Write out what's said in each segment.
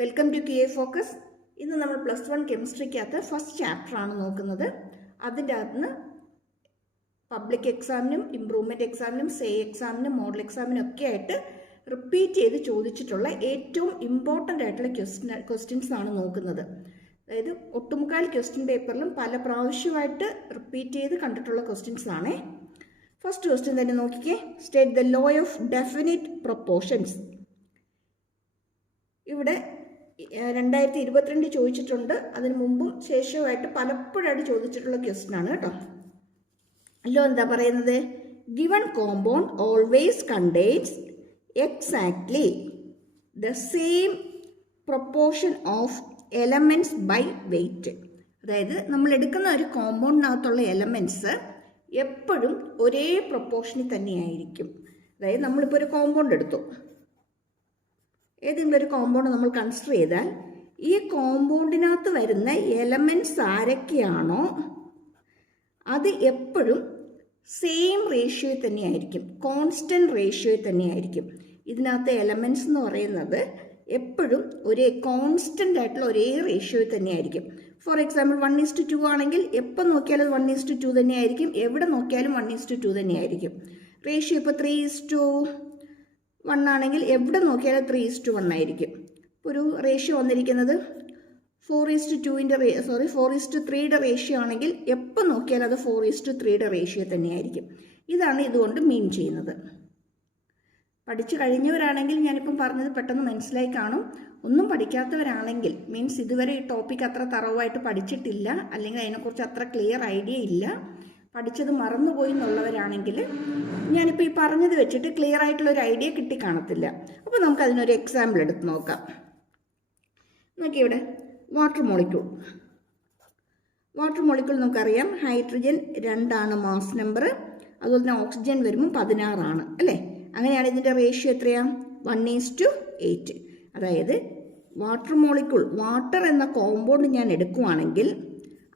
Welcome to QA focus. ഇന്ന് നമ്മൾ +1 കെമിസ്ട്രിക്കകത്ത് first ചാപ്റ്ററാണ് നോക്കുന്നത്. അതിൻ്റെ അകത്തുനിന്ന് പബ്ലിക് എക്സാമിനും ഇംപ്രൂവ്മെൻറ്റ് എക്സാമിനും എക്സാമിനും മോഡൽ എക്സാമിനും ഒക്കെ ആയിട്ട് റിപ്പീറ്റ് ചെയ്ത് ചോദിച്ചിട്ടുള്ള ഏറ്റവും ഇമ്പോർട്ടൻ്റ് ആയിട്ടുള്ള ക്വസ്റ്റ്യൻസ് ആണ് നോക്കുന്നത്. അതായത് ഒട്ടുമുക്കാൽ ക്വസ്റ്റ്യൻ പേപ്പറിലും പല പ്രാവശ്യമായിട്ട് റിപ്പീറ്റ് ചെയ്ത് കണ്ടിട്ടുള്ള ക്വസ്റ്റ്യൻസ് ആണ്. ഫസ്റ്റ് ക്വസ്റ്റ്യൻ തന്നെ നോക്കിക്കേ. State the law of definite proportions. ഇവിടെ 2022 ചോദിച്ചിട്ടുണ്ട്. അതിന് മുമ്പും ശേഷവുമായിട്ട് പലപ്പോഴായിട്ട് ചോദിച്ചിട്ടുള്ള ക്വസ്റ്റ്യൻ ആണ് കേട്ടോ. ലോ എന്താ പറയുന്നത്? Given compound always contains exactly the same proportion of elements by weight. അതായത് നമ്മൾ എടുക്കുന്ന ഒരു കോമ്പൗണ്ടിനകത്തുള്ള എലമെൻറ്റ്സ് എപ്പോഴും ഒരേ പ്രൊപ്പോർഷനിൽ തന്നെയായിരിക്കും. അതായത് നമ്മളിപ്പോൾ ഒരു കോമ്പൗണ്ട് എടുത്തു, ഏതെങ്കിലും ഒരു കോമ്പൗണ്ട് നമ്മൾ കൺസിഡർ ചെയ്താൽ ഈ കോമ്പൗണ്ടിനകത്ത് വരുന്ന എലമെൻറ്റ്സ് ആരൊക്കെയാണോ അത് എപ്പോഴും സെയിം റേഷ്യോയിൽ തന്നെയായിരിക്കും, കോൺസ്റ്റൻറ്റ് റേഷ്യോയിൽ തന്നെയായിരിക്കും. ഇതിനകത്ത് എലമെൻറ്റ്സ് എന്ന് പറയുന്നത് എപ്പോഴും ഒരേ കോൺസ്റ്റൻ്റ് ആയിട്ടുള്ള ഒരേ റേഷ്യോയിൽ തന്നെയായിരിക്കും. ഫോർ എക്സാമ്പിൾ 1:2 ആണെങ്കിൽ എപ്പോൾ നോക്കിയാലും 1:2 തന്നെയായിരിക്കും, എവിടെ നോക്കിയാലും 1:2 തന്നെയായിരിക്കും. റേഷ്യോ ഇപ്പോൾ 3:1 ആണെങ്കിൽ എവിടെ നോക്കിയാലും 3:1 ആയിരിക്കും. ഒരു റേഷ്യോ വന്നിരിക്കുന്നത് 4:3യുടെ റേഷ്യോ ആണെങ്കിൽ എപ്പോൾ നോക്കിയാലും അത് 4:3യുടെ റേഷ്യോ തന്നെയായിരിക്കും. ഇതാണ് ഇതുകൊണ്ട് മീൻ ചെയ്യുന്നത്. പഠിച്ചു കഴിഞ്ഞവരാണെങ്കിൽ ഞാനിപ്പം പറഞ്ഞത് പെട്ടെന്ന് മനസ്സിലായി കാണും. ഒന്നും പഠിക്കാത്തവരാണെങ്കിൽ, മീൻസ് ഇതുവരെ ഈ ടോപ്പിക് അത്ര തറവായിട്ട് പഠിച്ചിട്ടില്ല, അല്ലെങ്കിൽ അതിനെക്കുറിച്ച് അത്ര ക്ലിയർ ഐഡിയ ഇല്ല, പഠിച്ചത് മറന്നുപോയി എന്നുള്ളവരാണെങ്കിൽ ഞാനിപ്പോൾ ഈ പറഞ്ഞത് വെച്ചിട്ട് ക്ലിയർ ആയിട്ടുള്ളൊരു ഐഡിയ കിട്ടിക്കാണത്തില്ല. അപ്പോൾ നമുക്കതിനൊരു എക്സാമ്പിൾ എടുത്ത് നോക്കാം. നോക്കിയിവിടെ വാട്ടർ മോളിക്യൂൾ നമുക്കറിയാം. ഹൈഡ്രജൻ 2 മാസ് നമ്പർ, അതുപോലെ തന്നെ ഓക്സിജൻ വരുമ്പോൾ 16 അല്ലേ? അങ്ങനെയാണ് ഇതിൻ്റെ റേഷ്യോ എത്രയാണ്? 1:8. അതായത് വാട്ടർ മോളിക്യൂൾ, വാട്ടർ എന്ന കോമ്പൗണ്ട് ഞാൻ എടുക്കുവാണെങ്കിൽ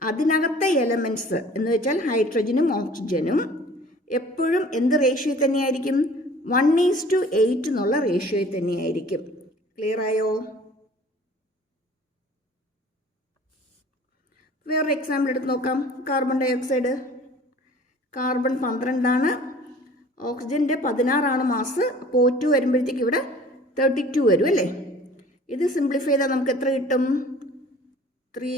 അതിനകത്തെ എലമെൻറ്റ്സ് എന്ന് വെച്ചാൽ ഹൈഡ്രജനും ഓക്സിജനും എപ്പോഴും എന്ത് റേഷ്യോയിൽ തന്നെയായിരിക്കും? 1:8 എന്നുള്ള റേഷ്യോയിൽ തന്നെയായിരിക്കും. ക്ലിയർ ആയോ? വേറൊരു എക്സാമ്പിൾ എടുത്ത് നോക്കാം. കാർബൺ ഡൈ ഓക്സൈഡ്. കാർബൺ 12, ഓക്സിജൻ്റെ 16 മാസ്. അപ്പോൾ O2 വരുമ്പോഴത്തേക്ക് ഇവിടെ 32 വരും അല്ലേ? ഇത് സിംപ്ലിഫൈ ചെയ്താൽ നമുക്ക് എത്ര കിട്ടും? 3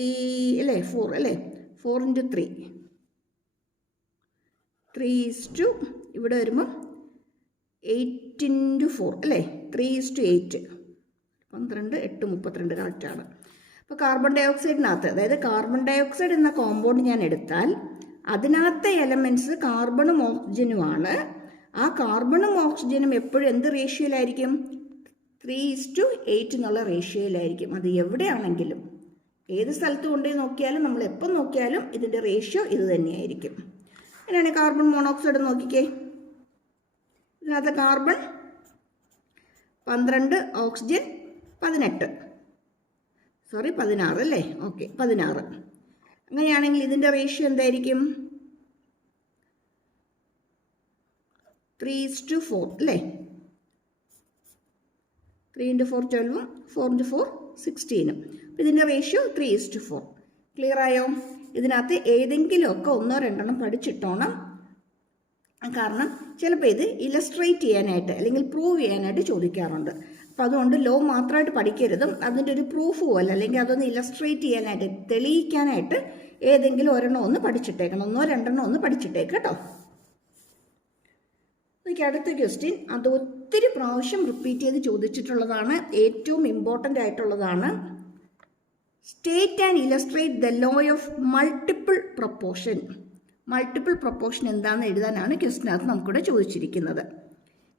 അല്ലേ? 4 അല്ലേ? 4 × 3 ഇവിടെ വരുമ്പോൾ 8 × 4 അല്ലേ? 3:8. 12, 8, 32 കറക്റ്റാണ്. അപ്പോൾ കാർബൺ ഡൈ ഓക്സൈഡിനകത്ത്, അതായത് കാർബൺ ഡൈ ഓക്സൈഡ് എന്ന കോമ്പൗണ്ട് ഞാൻ എടുത്താൽ അതിനകത്തെ എലമെൻറ്റ്സ് കാർബണും ഓക്സിജനുമാണ്. ആ കാർബണും ഓക്സിജനും എപ്പോഴും എന്ത് റേഷ്യോയിലായിരിക്കും? 3:8 എന്നുള്ള റേഷ്യോയിലായിരിക്കും. അത് എവിടെയാണെങ്കിലും, ഏത് സ്ഥലത്ത് കൊണ്ടുപോയി നോക്കിയാലും, നമ്മൾ എപ്പം നോക്കിയാലും ഇതിൻ്റെ റേഷ്യോ ഇത് തന്നെയായിരിക്കും. അങ്ങനെയാണ് കാർബൺ മോണോക്സൈഡ് നോക്കിക്കേ. ഇതിനകത്ത് കാർബൺ 12, ഓക്സിജൻ 16 അല്ലേ? ഓക്കെ, 16. അങ്ങനെയാണെങ്കിൽ ഇതിൻ്റെ റേഷ്യോ എന്തായിരിക്കും? 3:4 അല്ലേ? 3 × 4 12, 4 × 4 16. ഇതിൻ്റെ റേഷ്യോ 3:4. ക്ലിയർ ആയോ? ഇതിനകത്ത് ഏതെങ്കിലുമൊക്കെ 1-2 പഠിച്ചിട്ടോണം. കാരണം ചിലപ്പോൾ ഇത് ഇലസ്ട്രേറ്റ് ചെയ്യാനായിട്ട് അല്ലെങ്കിൽ പ്രൂവ് ചെയ്യാനായിട്ട് ചോദിക്കാറുണ്ട്. അപ്പം അതുകൊണ്ട് ലോ മാത്രമായിട്ട് പഠിക്കരുതും, അതിൻ്റെ ഒരു പ്രൂഫ് പോലെ അല്ലെങ്കിൽ അതൊന്ന് ഇലസ്ട്രേറ്റ് ചെയ്യാനായിട്ട്, തെളിയിക്കാനായിട്ട് ഏതെങ്കിലും 1 പഠിച്ചിട്ടേക്കണം, 1-2 പഠിച്ചിട്ടേക്ക് കേട്ടോ. അടുത്ത ക്വസ്റ്റ്യൻ, അത് ഒത്തിരി പ്രാവശ്യം റിപ്പീറ്റ് ചെയ്ത് ചോദിച്ചിട്ടുള്ളതാണ്, ഏറ്റവും ഇമ്പോർട്ടൻ്റ് ആയിട്ടുള്ളതാണ്. State and illustrate the law of multiple proportion. Multiple proportion എന്താണെന്ന് എഴുതാനാണ് ക്വസ്റ്റിനകത്ത് നമുക്കിവിടെ ചോദിച്ചിരിക്കുന്നത്.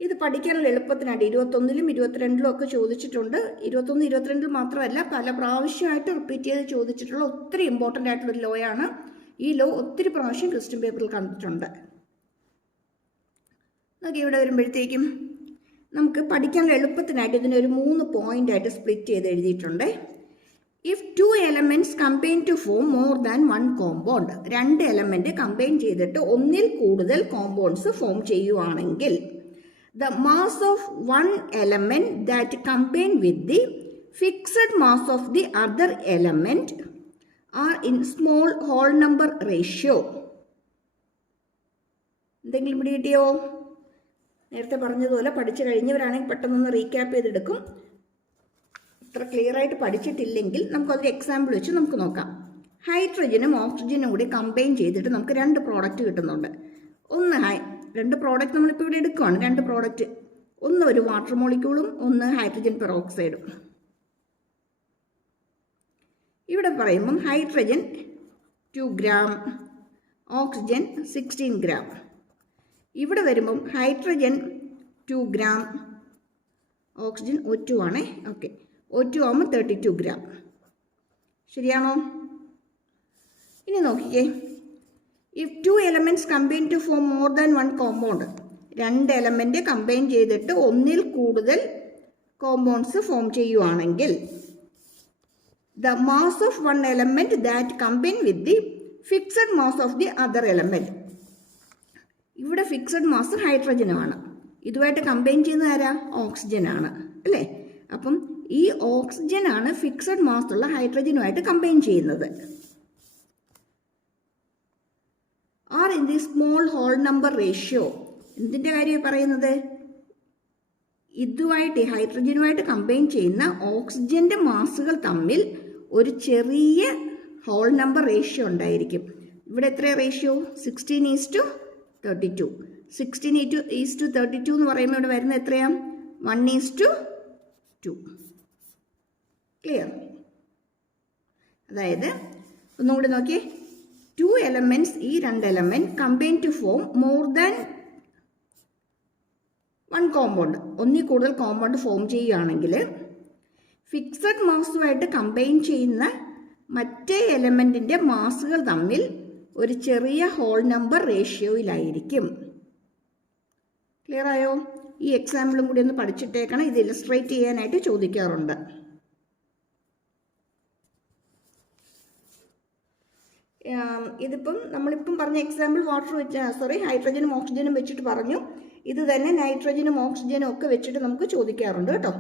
ഇത് പഠിക്കാനുള്ള എളുപ്പത്തിനായിട്ട് 21-ലും 22-ലും ഒക്കെ ചോദിച്ചിട്ടുണ്ട്. 21, 22 മാത്രമല്ല, പല പ്രാവശ്യമായിട്ട് റിപ്പീറ്റ് ചെയ്ത് ചോദിച്ചിട്ടുള്ള ഒത്തിരി ഇമ്പോർട്ടൻ്റ് ആയിട്ടുള്ളൊരു ലോ ആണ്. ഈ ലോ ഒത്തിരി പ്രാവശ്യം ക്വസ്റ്റ്യൻ പേപ്പറിൽ കണ്ടിട്ടുണ്ട്. നോക്കി ഇവിടെ വരുമ്പോഴത്തേക്കും നമുക്ക് പഠിക്കാനുള്ള എളുപ്പത്തിനായിട്ട് ഇതിനൊരു 3 പോയിൻ്റായിട്ട് സ്പ്ലിറ്റ് ചെയ്ത് എഴുതിയിട്ടുണ്ട്. If 2 elements combine to form more than 1 compound, 2 element combine ചെയ്തിട്ട് ഒന്നിൽ കൂടുതൽ കോമ്പൗണ്ട്സ് ഫോം ചെയ്യുവാണെങ്കിൽ the mass of one element that combine with the fixed mass of the other element are in small whole number ratio. എന്തെങ്കിലും ഇവിടെ കിട്ടിയോ? നേരത്തെ പറഞ്ഞതുപോലെ പഠിച്ചു കഴിഞ്ഞവരാണെങ്കിൽ പെട്ടെന്നൊന്ന് റീക്യാപ്പ് ചെയ്തെടുക്കും. ഇത്ര ക്ലിയർ ആയിട്ട് പഠിച്ചിട്ടില്ലെങ്കിൽ നമുക്കതൊരു എക്സാമ്പിൾ വെച്ച് നമുക്ക് നോക്കാം. ഹൈഡ്രജനും ഓക്സിജനും കൂടി കമ്പൈൻ ചെയ്തിട്ട് നമുക്ക് 2 പ്രോഡക്റ്റ് കിട്ടുന്നുണ്ട്. ഒന്ന് 2 പ്രോഡക്റ്റ് നമ്മളിപ്പോൾ ഇവിടെ എടുക്കുകയാണ്. 2 പ്രോഡക്റ്റ്, ഒന്ന് ഒരു വാട്ടർ മോളിക്യൂളും ഒന്ന് ഹൈഡ്രജൻ പെറോക്സൈഡും. ഇവിടെ പറയുമ്പം ഹൈഡ്രജൻ 2 ഗ്രാം, ഓക്സിജൻ 16 ഗ്രാം. ഇവിടെ വരുമ്പം ഹൈഡ്രജൻ 2 ഗ്രാം, ഓക്സിജൻ O2 ആണേ. ഓക്കെ, O2 ആകുമ്പോൾ 32 ഗ്രാം. ശരിയാണോ? ഇനി നോക്കിക്കേ, if 2 elements combine to form more than one compound, 2 element combine ചെയ്തിട്ട് ഒന്നിൽ കൂടുതൽ കോമ്പൗണ്ട്സ് ഫോം ചെയ്യുവാണെങ്കിൽ the mass of one element that combine with the fixed mass of the other element. ഇവിടെ fixed mass ഹൈഡ്രജനാണ്, ഇതുമായിട്ട് combine ചെയ്യുന്ന ആരാ? ഓക്സിജനാണ് അല്ലേ? അപ്പം ഈ ഓക്സിജനാണ് ഫിക്സഡ് മാസ് ഉള്ള ഹൈഡ്രജനുമായിട്ട് കമ്പൈൻ ചെയ്യുന്നത്. Are in the small whole number ratio. എന്തിൻ്റെ കാര്യം പറയുന്നത്? ഇതുമായിട്ട് ഹൈഡ്രജനുമായിട്ട് കമ്പൈൻ ചെയ്യുന്ന ഓക്സിജന്റെ മാസുകൾ തമ്മിൽ ഒരു ചെറിയ ഹോൾ നമ്പർ റേഷ്യോ ഉണ്ടായിരിക്കും. ഇവിടെ എത്ര റേഷ്യോ? 16:32. 16:32 എന്ന് പറയുമ്പോൾ ഇവിടെ വരുന്നത് എത്രയാ? 1:2. ക്ലിയർ? അതായത് ഒന്നുകൂടി നോക്കിയേ, 2 elements, ഈ 2 element combine to form more than 1 compound, ഒന്നിൽ കൂടുതൽ കോമ്പൗണ്ട് ഫോം ചെയ്യുകയാണെങ്കിൽ ഫിക്സഡ് മാസുമായിട്ട് കമ്പൈൻ ചെയ്യുന്ന മറ്റേ എലമെന്റിന്റെ മാസുകൾ തമ്മിൽ ഒരു ചെറിയ ഹോൾ നമ്പർ റേഷ്യോയിലായിരിക്കും. ക്ലിയർ ആയോ? ഈ എക്സാമ്പിളും കൂടി ഒന്ന് പഠിച്ചിട്ടേക്കണം. ഇത് ഇലസ്ട്രേറ്റ് ചെയ്യാനായിട്ട് ചോദിക്കാറുണ്ട്. ഇതിപ്പം നമ്മളിപ്പം പറഞ്ഞ എക്സാമ്പിൾ ഹൈഡ്രജനും ഓക്സിജനും വെച്ചിട്ട് പറഞ്ഞു. ഇത് തന്നെ നൈട്രജനും ഓക്സിജനും ഒക്കെ വെച്ചിട്ട് നമുക്ക് ചോദിക്കാറുണ്ട് കേട്ടോ.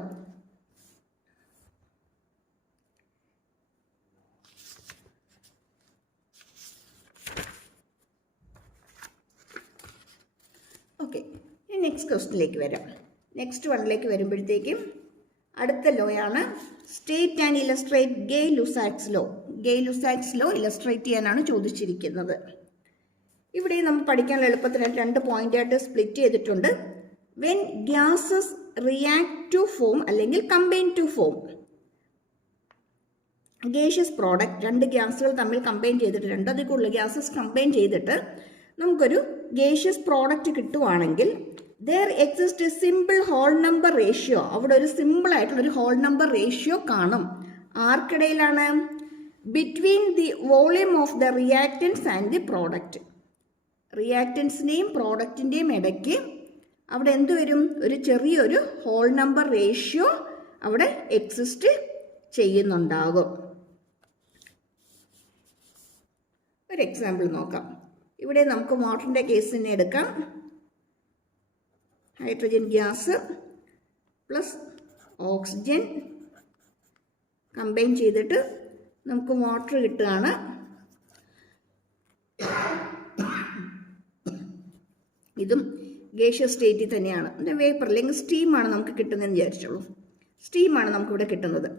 ഓക്കെ, ഇനി നെക്സ്റ്റ് ക്വസ്റ്റിനിലേക്ക് വരാം. നെക്സ്റ്റ് വണ്ണിലേക്ക് വരുമ്പോഴത്തേക്കും അടുത്ത ലോ ആണ് state and illustrate Gay-Lussac's law. Gay-Lussac's law illustrate ചെയ്യാനാണ് ചോദിച്ചിരിക്കുന്നത്. ഇവിടെ നമ്മൾ പഠിക്കാനുള്ള എളുപ്പത്തിന് 2 പോയിന്റായിട്ട് സ്പ്ലിറ്റ് ചെയ്തിട്ടുണ്ട്. When gases react to form അല്ലെങ്കിൽ combine to form gaseous product, 2 ഗ്യാസുകൾ തമ്മിൽ കമ്പൈൻ ചെയ്തിട്ട്, 2 അതിൽ കൂടുതൽ ഗ്യാസസ് കമ്പൈൻ ചെയ്തിട്ട് നമുക്കൊരു ഗേഷ്യസ് പ്രോഡക്റ്റ് കിട്ടുവാണെങ്കിൽ there exists a simple whole number ratio. അവിടെ ഒരു സിമ്പിൾ ആയിട്ടുള്ളൊരു ഹോൾ നമ്പർ റേഷ്യോ കാണും. ആർക്കിടയിലാണ്? Between the volume of the reactants and the product. റിയാക്റ്റൻസിൻ്റെയും പ്രോഡക്റ്റിൻ്റെയും ഇടയ്ക്ക് അവിടെ എന്ത് വരും? ഒരു ചെറിയൊരു ഹോൾ നമ്പർ റേഷ്യോ അവിടെ എക്സിസ്റ്റ് ചെയ്യുന്നുണ്ടാകും. ഒരു എക്സാമ്പിൾ നോക്കാം. ഇവിടെ നമുക്ക് വാട്ടറിൻ്റെ കേസ് തന്നെ എടുക്കാം. Hydrogen gas plus oxygen combine ചെയ്തിട്ട് നമുക്ക് വാട്ടർ കിട്ടുകയാണ്. ഇതും ഗേഷ്യസ് സ്റ്റേറ്റിൽ തന്നെയാണ്. വേപ്പർ അല്ലെങ്കിൽ സ്റ്റീമാണ് നമുക്ക് കിട്ടുന്നതെന്ന് വിചാരിച്ചോളൂ. സ്റ്റീമാണ് നമുക്കിവിടെ കിട്ടുന്നത്.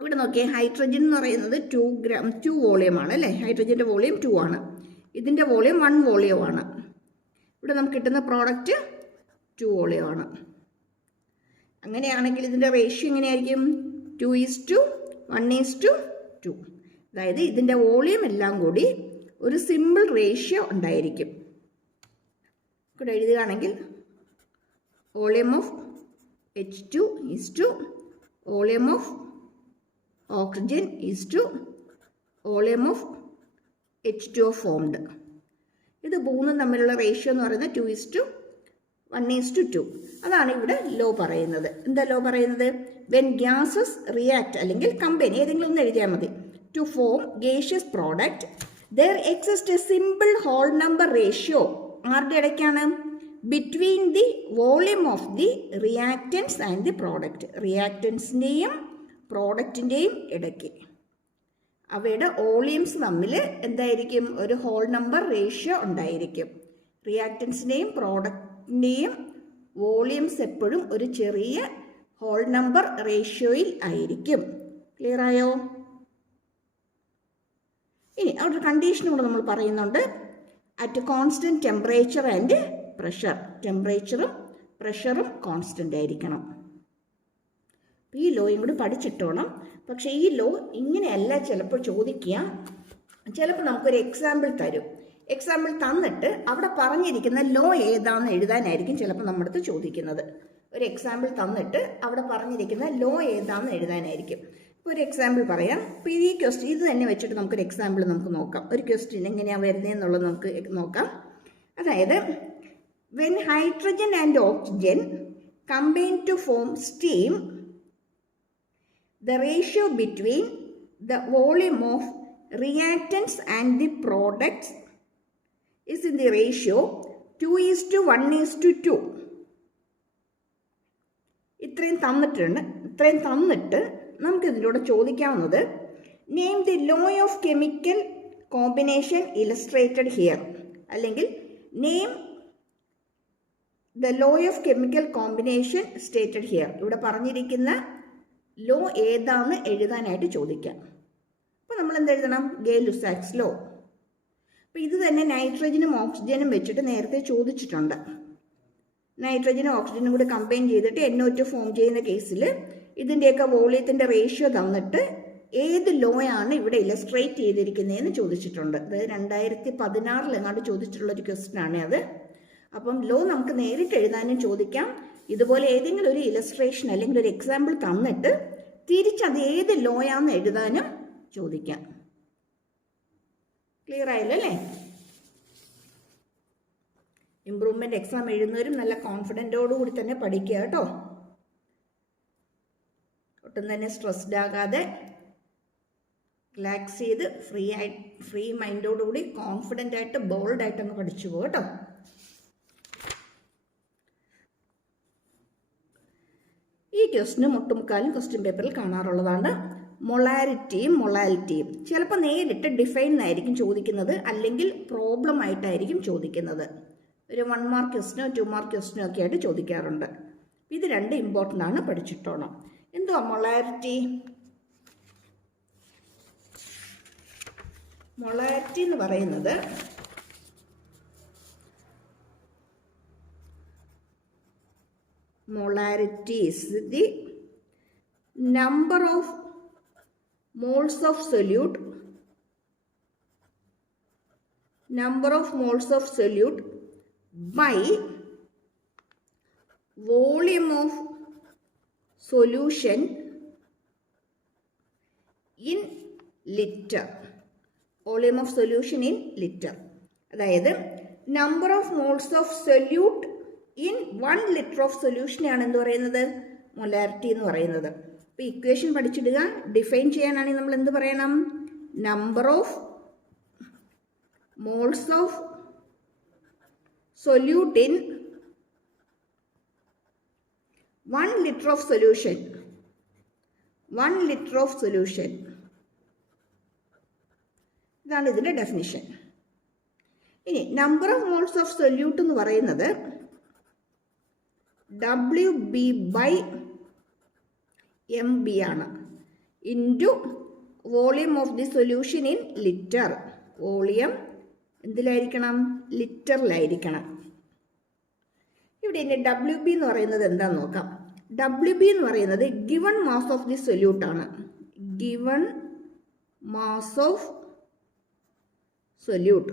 ഇവിടെ നോക്കിയേ, ഹൈഡ്രജൻ എന്ന് പറയുന്നത് 2 വോളിയമാണ് അല്ലേ? ഹൈഡ്രജൻ്റെ വോളിയം 2 ആണ്. ഇതിൻ്റെ വോളിയം 1 വോളിയമാണ്. ഇവിടെ നമുക്ക് കിട്ടുന്ന പ്രോഡക്റ്റ് 2 വോളിയമാണ്. അങ്ങനെയാണെങ്കിൽ ഇതിൻ്റെ റേഷ്യോ എങ്ങനെയായിരിക്കും? 2:1:2. അതായത് ഇതിൻ്റെ വോളിയം എല്ലാം കൂടി ഒരു സിമ്പിൾ റേഷ്യോ ഉണ്ടായിരിക്കും. ഇവിടെ എഴുതുകയാണെങ്കിൽ volume of H2 volume of oxygen volume of H2O formed. ഇത് 3 തമ്മിലുള്ള റേഷ്യോ എന്ന് പറയുന്നത് 2:1:2. അതാണ് ഇവിടെ ലോ പറയുന്നത്. എന്താ ലോ പറയുന്നത്? വെൻ ഗ്യാസസ് റിയാക്ട് അല്ലെങ്കിൽ കമ്പൈൻ, ഏതെങ്കിലും ഒന്ന് എഴുതിയാൽ മതി, to form gaseous product, there exist a simple whole number ratio. ആരുടെ ഇടയ്ക്കാണ്? Between the volume of the reactants and the product. റിയാക്റ്റൻസിൻ്റെയും പ്രോഡക്റ്റിൻ്റെയും ഇടയ്ക്ക് അവയുടെ വോളിയംസ് തമ്മിൽ എന്തായിരിക്കും? ഒരു ഹോൾ നമ്പർ റേഷ്യോ ഉണ്ടായിരിക്കും. റിയാക്റ്റൻസിൻ്റെയും പ്രോഡക്റ്റിൻ്റെയും വോളിയംസ് എപ്പോഴും ഒരു ചെറിയ ഹോൾ നമ്പർ റേഷ്യോയിൽ ആയിരിക്കും. ക്ലിയർ ആയോ? ഇനി അവിടെ ഒരു കണ്ടീഷൻ കൂടെ നമ്മൾ പറയുന്നുണ്ട്. At constant temperature and pressure. ടെമ്പറേച്ചറും പ്രഷറും കോൺസ്റ്റൻ്റ് ആയിരിക്കണം. ഈ ലോയും കൂടി പഠിച്ചിട്ടോണം. പക്ഷേ ഈ ലോ ഇങ്ങനെയല്ല ചിലപ്പോൾ ചോദിക്കുക. ചിലപ്പോൾ നമുക്കൊരു എക്സാമ്പിൾ തരും. എക്സാമ്പിൾ തന്നിട്ട് അവിടെ പറഞ്ഞിരിക്കുന്ന ലോ ഏതാണെന്ന് എഴുതാനായിരിക്കും ചിലപ്പോൾ നമ്മുടെ അടുത്ത് ചോദിക്കുന്നത്. ഒരു എക്സാമ്പിൾ തന്നിട്ട് അവിടെ പറഞ്ഞിരിക്കുന്ന ലോ ഏതാണെന്ന് എഴുതാനായിരിക്കും. ഇപ്പോൾ ഒരു എക്സാമ്പിൾ പറയാം. ഇപ്പോൾ ഈ ക്വസ്റ്റ്യൻ ഇത് തന്നെ വെച്ചിട്ട് നമുക്കൊരു എക്സാമ്പിൾ നമുക്ക് നോക്കാം. ഒരു ക്വസ്റ്റ്യൻ എങ്ങനെയാണ് വരുന്നതെന്നുള്ളത് നമുക്ക് നോക്കാം. അതായത് when hydrogen and oxygen combine to form steam, the ratio between the volume of reactants and the products is in the ratio 2:1:2. ഇത്രയും തന്നിട്ട് നമുക്ക് ഇതിലൂടെ ചോദിക്കാവുന്നത് name the law of chemical combination illustrated here, അല്ലെങ്കിൽ name the law of chemical combination stated here. ഇവിടെ പറഞ്ഞിരിക്കുന്ന law ഏതാണെന്ന് എഴുതാനായിട്ട് ചോദിക്കാം. അപ്പോൾ നമ്മൾ എന്തെഴുതണം? Gay-Lussac's law. അപ്പോൾ ഇത് തന്നെ നൈട്രജനും ഓക്സിജനും വെച്ചിട്ട് നേരത്തെ ചോദിച്ചിട്ടുണ്ട്. നൈട്രജനും ഓക്സിജനും കൂടി കമ്പൈൻ ചെയ്തിട്ട് NO2 ഫോം ചെയ്യുന്ന കേസിൽ ഇതിൻ്റെയൊക്കെ വോളിയത്തിൻ്റെ റേഷ്യോ തന്നിട്ട് ഏത് ലോ ആണ് ഇവിടെ ഇലസ്ട്രേറ്റ് ചെയ്തിരിക്കുന്നതെന്ന് ചോദിച്ചിട്ടുണ്ട്. അത് 2016 എങ്ങാണ്ട് ചോദിച്ചിട്ടുള്ളൊരു ക്വസ്റ്റ്യൻ ആണ് അത്. അപ്പം ലോ നമുക്ക് നേരിട്ട് എഴുതാനും ചോദിക്കാം. ഇതുപോലെ ഏതെങ്കിലും ഒരു ഇലസ്ട്രേഷൻ അല്ലെങ്കിൽ ഒരു എക്സാമ്പിൾ തന്നിട്ട് തിരിച്ചത് ഏത് ലോയാന്ന് എഴുതാനും ചോദിക്കാം. ക്ലിയർ ആയല്ലോ അല്ലേ? ഇംപ്രൂവ്മെന്റ് എക്സാം എഴുതുന്നവരും നല്ല കോൺഫിഡൻറ്റോടുകൂടി തന്നെ പഠിക്കുക കേട്ടോ. ഒട്ടും തന്നെ സ്ട്രെസ്ഡ് ആകാതെ റിലാക്സ് ചെയ്ത് ഫ്രീ മൈൻഡോടുകൂടി കോൺഫിഡൻ്റ് ആയിട്ട് ബോൾഡായിട്ട് അങ്ങ് പഠിച്ചു പോകും കേട്ടോ. ഈ ക്വസ്റ്റിനും ഒട്ടുമുക്കാലും ക്വസ്റ്റ്യൻ പേപ്പറിൽ കാണാറുള്ളതാണ്. മൊളാരിറ്റിയും മൊളാലിറ്റിയും ചിലപ്പോൾ നേരിട്ട് ഡിഫൈൻ ആയിരിക്കും ചോദിക്കുന്നത്, അല്ലെങ്കിൽ പ്രോബ്ലം ആയിട്ടായിരിക്കും ചോദിക്കുന്നത്. ഒരു 1 മാർക്ക് ക്വസ്റ്റിനോ 2 മാർക്ക് ക്വസ്റ്റിനോ ഒക്കെ ആയിട്ട് ചോദിക്കാറുണ്ട്. ഇത് രണ്ട് ഇമ്പോർട്ടൻ്റ് ആണ്, പഠിച്ചിട്ടോണം. എന്തുവാ മൊളാരിറ്റി? മൊളാരിറ്റി എന്ന് പറയുന്നത് molarity is the number of moles of solute by volume of solution in liter. Volume of solution in liter. അതായത് number of moles of solute in 1 liter of solution ആണ് എന്ത് പറയുന്നത്? Molarity എന്ന് പറയുന്നത്. അപ്പോൾ equation പഠിച്ചിടുക. Define ചെയ്യാനാണെങ്കിൽ നമ്മൾ എന്ത് പറയണം? Number of moles of solute in 1 liter of solution. 1 liter of solution. ഇതാണ് ഇതിൻ്റെ ഡെഫിനിഷൻ. ഇനി number of moles of solute എന്ന് പറയുന്നത് WB/MB ആണ്, into volume of the solution in litre. Volume എന്തിലായിരിക്കണം? ലിറ്ററിലായിരിക്കണം. ഇവിടെ ഇനി WB എന്ന് പറയുന്നത് എന്താന്ന് നോക്കാം. WB എന്ന് പറയുന്നത് given mass of the solute ആണ്. Given mass of solute.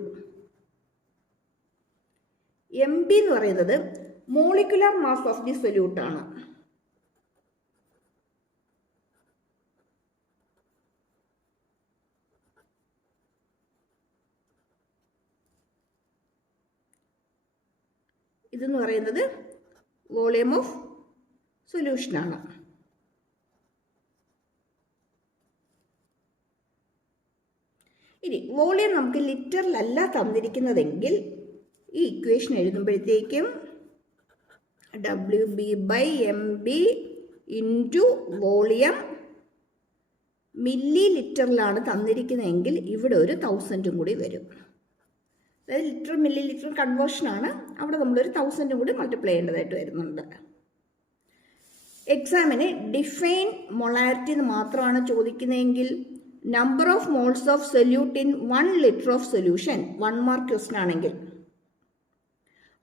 MB എന്ന് പറയുന്നത് molecular mass of the solute ആണ്. ഇതെന്ന് പറയുന്നത് വോളിയം ഓഫ് സൊല്യൂഷനാണ്. ഇനി വോളിയം നമുക്ക് ലിറ്ററിലല്ല തന്നിരിക്കുന്നതെങ്കിൽ ഈ ഇക്വേഷൻ എഴുതുമ്പോഴത്തേക്കും WB/MB ഇൻറ്റു വോളിയം മില്ലി ലിറ്ററിലാണ് തന്നിരിക്കുന്നതെങ്കിൽ ഇവിടെ ഒരു 1000 കൂടി വരും. അതായത് ലിറ്റർ മില്ലി ലിറ്റർ കൺവേർഷനാണ്. അവിടെ നമ്മളൊരു 1000 കൂടി മൾട്ടിപ്ലൈ ചെയ്യേണ്ടതായിട്ട് വരുന്നുണ്ട്. എക്സാമിന് ഡിഫൈൻ മൊളാരിറ്റി എന്ന് മാത്രമാണ് ചോദിക്കുന്നതെങ്കിൽ number of moles of solute in 1 litre of solution 1 mark question ആണെങ്കിൽ,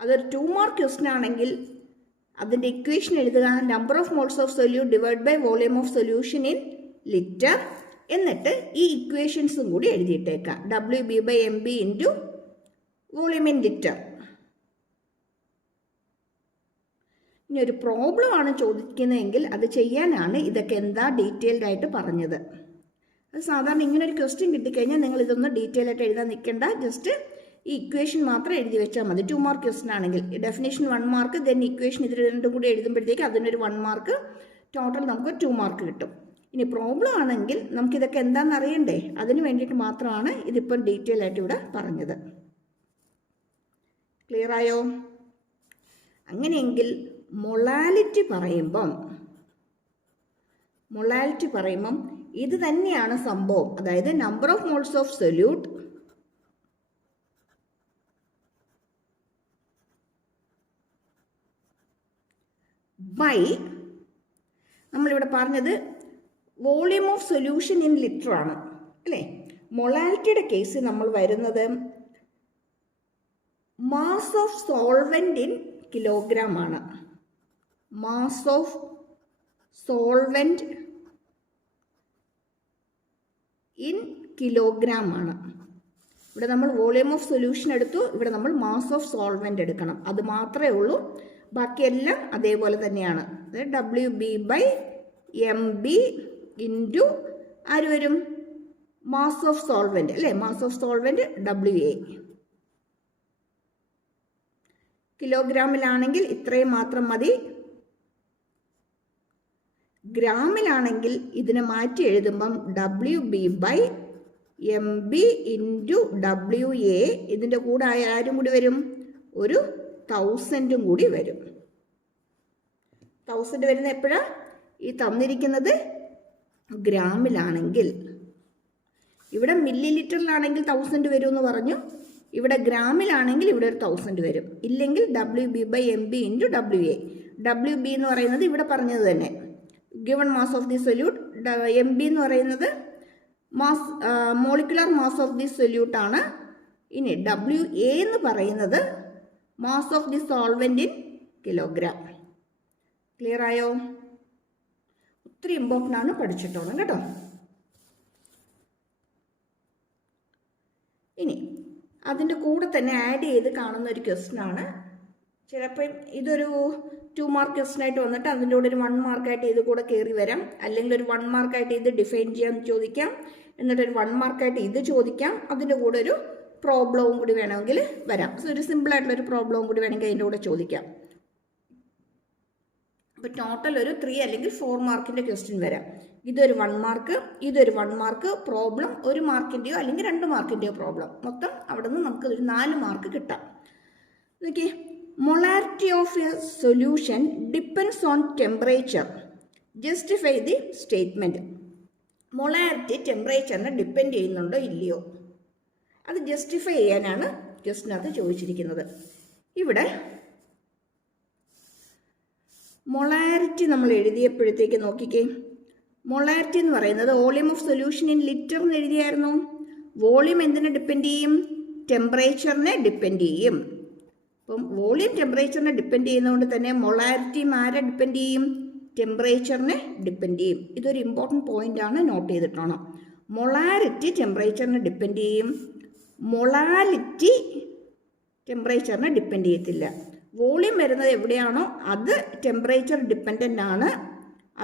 അതൊരു 2 മാർക്ക് ക്വസ്റ്റൻ ആണെങ്കിൽ അതിൻ്റെ ഇക്വേഷൻ എഴുതുക number of moles of solute divide by volume of solution in litre. എന്നിട്ട് ഈ ഇക്വേഷൻസും കൂടി എഴുതിയിട്ടേക്കാം. WB/MB into volume in litre. ഇനി ഒരു പ്രോബ്ലം ആണ് ചോദിക്കുന്നതെങ്കിൽ അത് ചെയ്യാനാണ് ഇതൊക്കെ എന്താ ഡീറ്റെയിൽഡ് ആയിട്ട് പറഞ്ഞത്. അത് സാധാരണ ഇങ്ങനെ ഒരു ക്വസ്റ്റ്യൻ കിട്ടിക്കഴിഞ്ഞാൽ നിങ്ങൾ ഇതൊന്നും ഡീറ്റെയിൽ ആയിട്ട് എഴുതാൻ നിൽക്കേണ്ട. ജസ്റ്റ് ഈ ഇക്വേഷൻ മാത്രം എഴുതി വെച്ചാൽ മതി. 2 മാർക്ക് ക്വസ്റ്റൻ ആണെങ്കിൽ ഡെഫിനേഷൻ 1 മാർക്ക്, ദെൻ ഇക്വേഷൻ ഇത് രണ്ടും കൂടി എഴുതുമ്പോഴത്തേക്ക് അതിനൊരു 1 മാർക്ക്, ടോട്ടൽ നമുക്ക് 2 മാർക്ക് കിട്ടും. ഇനി പ്രോബ്ലം ആണെങ്കിൽ നമുക്കിതൊക്കെ എന്താണെന്ന് അറിയണ്ടേ, അതിന് വേണ്ടിയിട്ട് മാത്രമാണ് ഇതിപ്പം ഡീറ്റെയിൽ ആയിട്ട് ഇവിടെ പറഞ്ഞത്. ക്ലിയർ ആയോ? അങ്ങനെയെങ്കിൽ മൊളാലിറ്റി പറയുമ്പം ഇത് തന്നെയാണ് സംഭവം. അതായത് number of moles of solute by, നമ്മളിവിടെ പറഞ്ഞത് volume of solution in litre ആണ് അല്ലേ. മൊളാലിറ്റിയുടെ കേസ് നമ്മൾ വരുന്നത് mass of solvent in kilogram ആണ്. Mass of solvent in kilogram ആണ്. ഇവിടെ നമ്മൾ വോളിയം ഓഫ് സൊല്യൂഷൻ എടുത്തു, ഇവിടെ നമ്മൾ മാസ് ഓഫ് സോൾവെന്റ് എടുക്കണം. അത് മാത്രമേ ഉള്ളൂ, ബാക്കിയെല്ലാം അതേപോലെ തന്നെയാണ്. WB/MB ഇൻറ്റു ആര് വരും? മാസ് ഓഫ് സോൾവെന്റ് അല്ലേ. Mass of solvent WA. കിലോഗ്രാമിലാണെങ്കിൽ ഇത്രയും മാത്രം മതി. ഗ്രാമിലാണെങ്കിൽ ഇതിനെ മാറ്റി എഴുതുമ്പം WB/MB ഇൻറ്റു WA. ഇതിൻ്റെ കൂടെ ആരും കൂടി വരും? ഒരു 1000 കൂടി വരും. 1000 വരുന്ന എപ്പോഴാണ്? ഈ തന്നിരിക്കുന്നത് ഗ്രാമിലാണെങ്കിൽ. ഇവിടെ മില്ലി ലിറ്ററിലാണെങ്കിൽ 1000 വരും എന്ന് പറഞ്ഞു. ഇവിടെ ഗ്രാമിലാണെങ്കിൽ ഇവിടെ ഒരു 1000 വരും. ഇല്ലെങ്കിൽ WB/MB ഇൻറ്റു WA. WB എന്ന് പറയുന്നത് ഇവിടെ പറഞ്ഞത് തന്നെ, given mass of the solute. MB എന്ന് പറയുന്നത് molecular mass of the solute ആണ്. ഇനി WA എന്ന് പറയുന്നത് mass of the solvent in kilogram. Clear ആയോ? ഒത്തിരി ഇമ്പോർട്ടൻ്റ് ആണ്, പഠിച്ചിട്ടോണം കേട്ടോ. ഇനി അതിൻ്റെ കൂടെ തന്നെ ആഡ് ചെയ്ത് കാണുന്ന ഒരു ക്വസ്റ്റൻ ആണ്. ചിലപ്പോൾ ഇതൊരു 2 മാർക്ക് ക്വസ്റ്റൻ ആയിട്ട് വന്നിട്ട് അതിൻ്റെ കൂടെ ഒരു 1 മാർക്കായിട്ട് ഇത് കൂടെ കയറി വരാം. അല്ലെങ്കിൽ ഒരു 1 മാർക്കായിട്ട് ഇത് ഡിഫൈൻ ചെയ്യാൻ ചോദിക്കാം, എന്നിട്ടൊരു 1 മാർക്കായിട്ട് ഇത് ചോദിക്കാം. അതിൻ്റെ കൂടെ ഒരു പ്രോബ്ലവും കൂടി വേണമെങ്കിൽ വരാം. സോ ഒരു സിമ്പിളായിട്ടുള്ളൊരു പ്രോബ്ലവും കൂടി വേണമെങ്കിൽ അതിൻ്റെ കൂടെ ചോദിക്കാം. അപ്പോൾ ടോട്ടൽ ഒരു 3 അല്ലെങ്കിൽ 4 മാർക്കിൻ്റെ ക്വസ്റ്റ്യൻ വരാം. ഇതൊരു 1 മാർക്ക്, ഇതൊരു 1 മാർക്ക് പ്രോബ്ലം, 1 മാർക്കിൻ്റെയോ അല്ലെങ്കിൽ 2 മാർക്കിൻ്റെയോ പ്രോബ്ലം. മൊത്തം അവിടെ നിന്ന് നമുക്ക് ഒരു 4 മാർക്ക് കിട്ടാം. നോക്കിയേ, molarity of a solution depends on temperature. Justify the statement. Molarity ടെമ്പറേച്ചറിനെ ഡിപ്പെൻഡ് ചെയ്യുന്നുണ്ടോ ഇല്ലയോ, അത് ജസ്റ്റിഫൈ ചെയ്യാനാണ് ക്വസ്റ്റിനകത്ത് ചോദിച്ചിരിക്കുന്നത്. ഇവിടെ മൊളാരിറ്റി നമ്മൾ എഴുതിയപ്പോഴത്തേക്ക് നോക്കിക്കേ, മൊളാരിറ്റി എന്ന് പറയുന്നത് volume of solution in litre എന്ന് എഴുതിയായിരുന്നു. വോളിയം എന്തിനെ ഡിപ്പെൻഡ് ചെയ്യും? ടെമ്പറേച്ചറിനെ ഡിപ്പെൻഡ് ചെയ്യും. അപ്പം വോളിയം ടെമ്പറേച്ചറിനെ ഡിപ്പെൻഡ് ചെയ്യുന്നതുകൊണ്ട് തന്നെ മൊളാരിറ്റിയും ആരെ ഡിപ്പെൻഡ് ചെയ്യും? ടെമ്പറേച്ചറിനെ ഡിപ്പെൻഡ് ചെയ്യും. ഇതൊരു ഇമ്പോർട്ടൻറ്റ് പോയിന്റ് ആണ്, നോട്ട് ചെയ്തിട്ടോണം. മൊളാരിറ്റി ടെമ്പറേച്ചറിനെ ഡിപ്പെൻഡ് ചെയ്യും, മൊളാലിറ്റി ടെമ്പറേച്ചറിനെ ഡിപ്പെൻഡ് ചെയ്യത്തില്ല. വോളിയം വരുന്നത് എവിടെയാണോ അത് ടെമ്പറേച്ചർ ഡിപ്പെൻഡൻ്റ് ആണ്.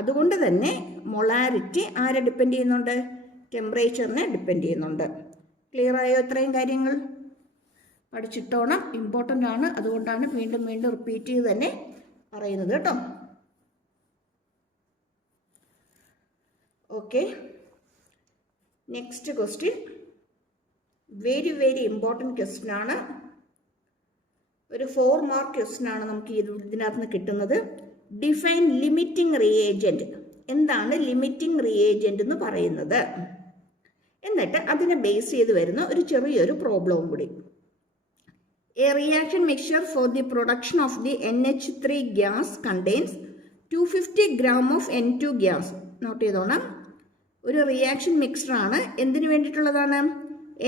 അതുകൊണ്ട് തന്നെ മൊളാരിറ്റി ആരെ ഡിപ്പെൻഡ് ചെയ്യുന്നുണ്ട്? ടെമ്പറേച്ചറിനെ ഡിപ്പെൻഡ് ചെയ്യുന്നുണ്ട്. ക്ലിയർ ആയോ? ഇത്രയും കാര്യങ്ങൾ പഠിച്ചിട്ടോണം, ഇമ്പോർട്ടൻ്റ് ആണ്. അതുകൊണ്ടാണ് വീണ്ടും വീണ്ടും റിപ്പീറ്റ് ചെയ്ത് തന്നെ പറയുന്നത് കേട്ടോ. Okay, next question very very important question ആണ്. ഒരു 4 മാർക്ക് ക്വസ്റ്റ്യൻ ആണ് നമുക്ക് ഇതിനകത്ത് നിന്ന് കിട്ടുന്നത്. ഡിഫൈൻ ലിമിറ്റിംഗ് റിയേജൻറ്റ് എന്താണ് ലിമിറ്റിംഗ് റിയേജൻ്റ് എന്ന് പറയുന്നത്. എന്നിട്ട് അതിനെ ബേസ് ചെയ്ത് വരുന്ന ഒരു ചെറിയൊരു പ്രോബ്ലവും കൂടി. A reaction mixture for the production of the NH3 gas contains 250 gram of N2 gas. Note ചെയ്തോണം. ഒരു റിയാക്ഷൻ മിക്സ്ചറാണ്. എന്തിനു വേണ്ടിയിട്ടുള്ളതാണ്?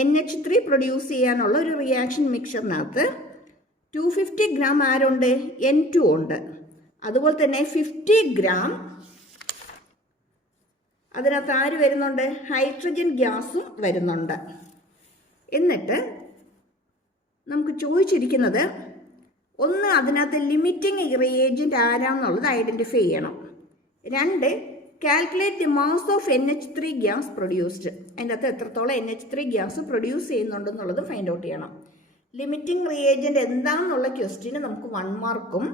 NH3 പ്രൊഡ്യൂസ് ചെയ്യാനുള്ള ഒരു റിയാക്ഷൻ മിക്സ്ചറിനകത്ത് 250 gram ആരുണ്ട്? N2 ഉണ്ട്. അതുപോലെ തന്നെ 50 gram അതിനകത്ത് ആര് വരുന്നുണ്ട്? ഹൈഡ്രജൻ ഗ്യാസും വരുന്നുണ്ട്. എന്നിട്ട് നമുക്ക് ചോദിച്ചിരിക്കുന്നത് ഒന്ന്, അതിനകത്ത് ലിമിറ്റിംഗ് റിയേജൻ്റ് ആരാന്നുള്ളത് ഐഡൻറ്റിഫൈ ചെയ്യണം. 2, calculate the mass of NH3 gas produced. അതിൻ്റെ അകത്ത് എത്രത്തോളം NH3 ഗ്യാസ് പ്രൊഡ്യൂസ് ചെയ്യുന്നുണ്ടെന്നുള്ളത് ഫൈൻഡ് ഔട്ട് ചെയ്യണം. ലിമിറ്റിംഗ് റിയേജൻ്റ് എന്താണെന്നുള്ള ക്വസ്റ്റ്യന് നമുക്ക് 1 മാർക്കും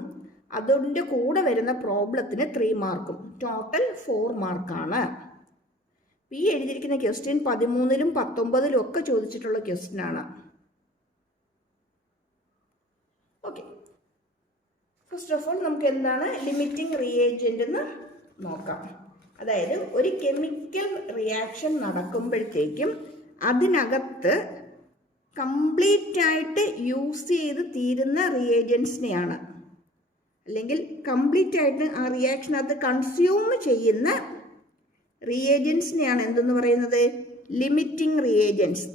അതിൻ്റെ കൂടെ വരുന്ന പ്രോബ്ലത്തിന് 3 മാർക്കും, ടോട്ടൽ 4 മാർക്കാണ്. ഈ എഴുതിയിരിക്കുന്ന ക്വസ്റ്റ്യൻ 13ലും 19ലും ഒക്കെ ചോദിച്ചിട്ടുള്ള ക്വസ്റ്റ്യനാണ്. ഓക്കെ, ഫസ്റ്റ് ഓഫ് ഓൾ നമുക്ക് എന്താണ് ലിമിറ്റിംഗ് റിയേജൻ്റ് എന്ന് നോക്കാം. അതായത് ഒരു കെമിക്കൽ റിയാക്ഷൻ നടക്കുമ്പോഴത്തേക്കും അതിനകത്ത് കംപ്ലീറ്റ് ആയിട്ട് യൂസ് ചെയ്ത് തീരുന്ന റിയേജൻസിനെയാണ്, അല്ലെങ്കിൽ കംപ്ലീറ്റ് ആയിട്ട് ആ റിയാക്ഷനകത്ത് കൺസ്യൂം ചെയ്യുന്ന റിയേജൻസിനെയാണ് എന്തെന്ന് പറയുന്നത്? Limiting reagents.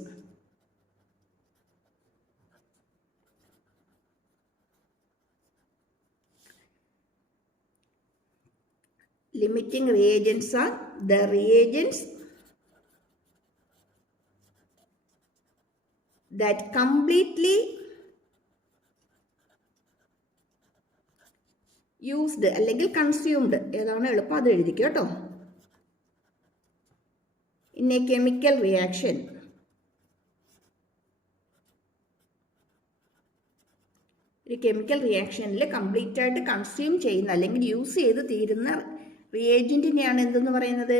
Limiting reagents are the reagents that completely used അല്ലെങ്കിൽ കൺസ്യൂംഡ്, ഏതാണ് എളുപ്പം അത് എഴുതിക്കുക കേട്ടോ. ഇൻ എ കെമിക്കൽ റിയാക്ഷൻ, ഒരു കെമിക്കൽ റിയാക്ഷനിൽ കംപ്ലീറ്റ് ആയിട്ട് കൺസ്യൂം ചെയ്യുന്ന അല്ലെങ്കിൽ യൂസ് ചെയ്ത് തീരുന്ന റിയേജൻറ്റിനെയാണ് എന്തെന്ന് പറയുന്നത്?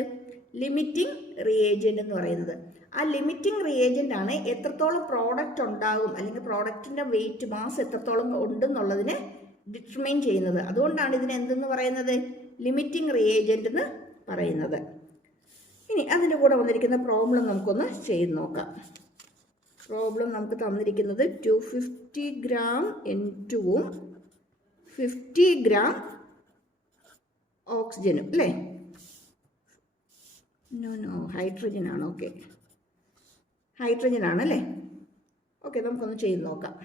ലിമിറ്റിംഗ് റിയേജൻ്റ് എന്ന് പറയുന്നത്. ആ ലിമിറ്റിംഗ് റിയേജൻ്റ് ആണ് എത്രത്തോളം പ്രോഡക്റ്റ് ഉണ്ടാകും അല്ലെങ്കിൽ പ്രോഡക്റ്റിൻ്റെ വെയിറ്റ് മാസ് എത്രത്തോളം ഉണ്ടെന്നുള്ളതിനെ ഡിറ്റർമൈൻ ചെയ്യുന്നത്. അതുകൊണ്ടാണ് ഇതിനെ എന്തെന്ന് പറയുന്നത്? ലിമിറ്റിംഗ് റിയേജൻ്റ് എന്ന് പറയുന്നത്. ഇനി അതിൻ്റെ കൂടെ വന്നിരിക്കുന്ന പ്രോബ്ലം നമുക്കൊന്ന് ചെയ്ത് നോക്കാം. പ്രോബ്ലം നമുക്ക് തന്നിരിക്കുന്നത് 250 gram N2-ഉം 50 gram ഓക്സിജനും അല്ലേ? നോ ഹൈഡ്രജനാണ്. ഓക്കെ, ഹൈഡ്രജനാണ് അല്ലേ? ഓക്കെ, നമുക്കൊന്ന് ചെയ്ത് നോക്കാം.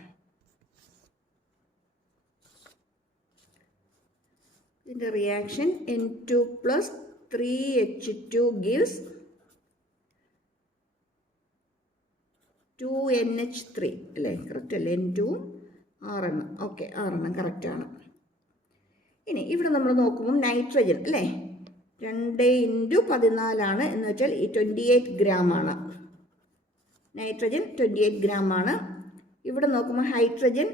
ഇതിൻ്റെ reaction N2 + 3H2 gives 2NH3 അല്ലേ? കറക്റ്റ് അല്ലേ? N2 6 ഓക്കെ, 6 കറക്റ്റാണ്. ഇനി ഇവിടെ നമ്മൾ നോക്കുമ്പോൾ നൈട്രജൻ അല്ലേ 2 × 14 എന്ന് വെച്ചാൽ ഈ 28 gram ആണ്. നൈട്രജൻ 28 gram ആണ്. ഇവിടെ നോക്കുമ്പോൾ ഹൈഡ്രജൻ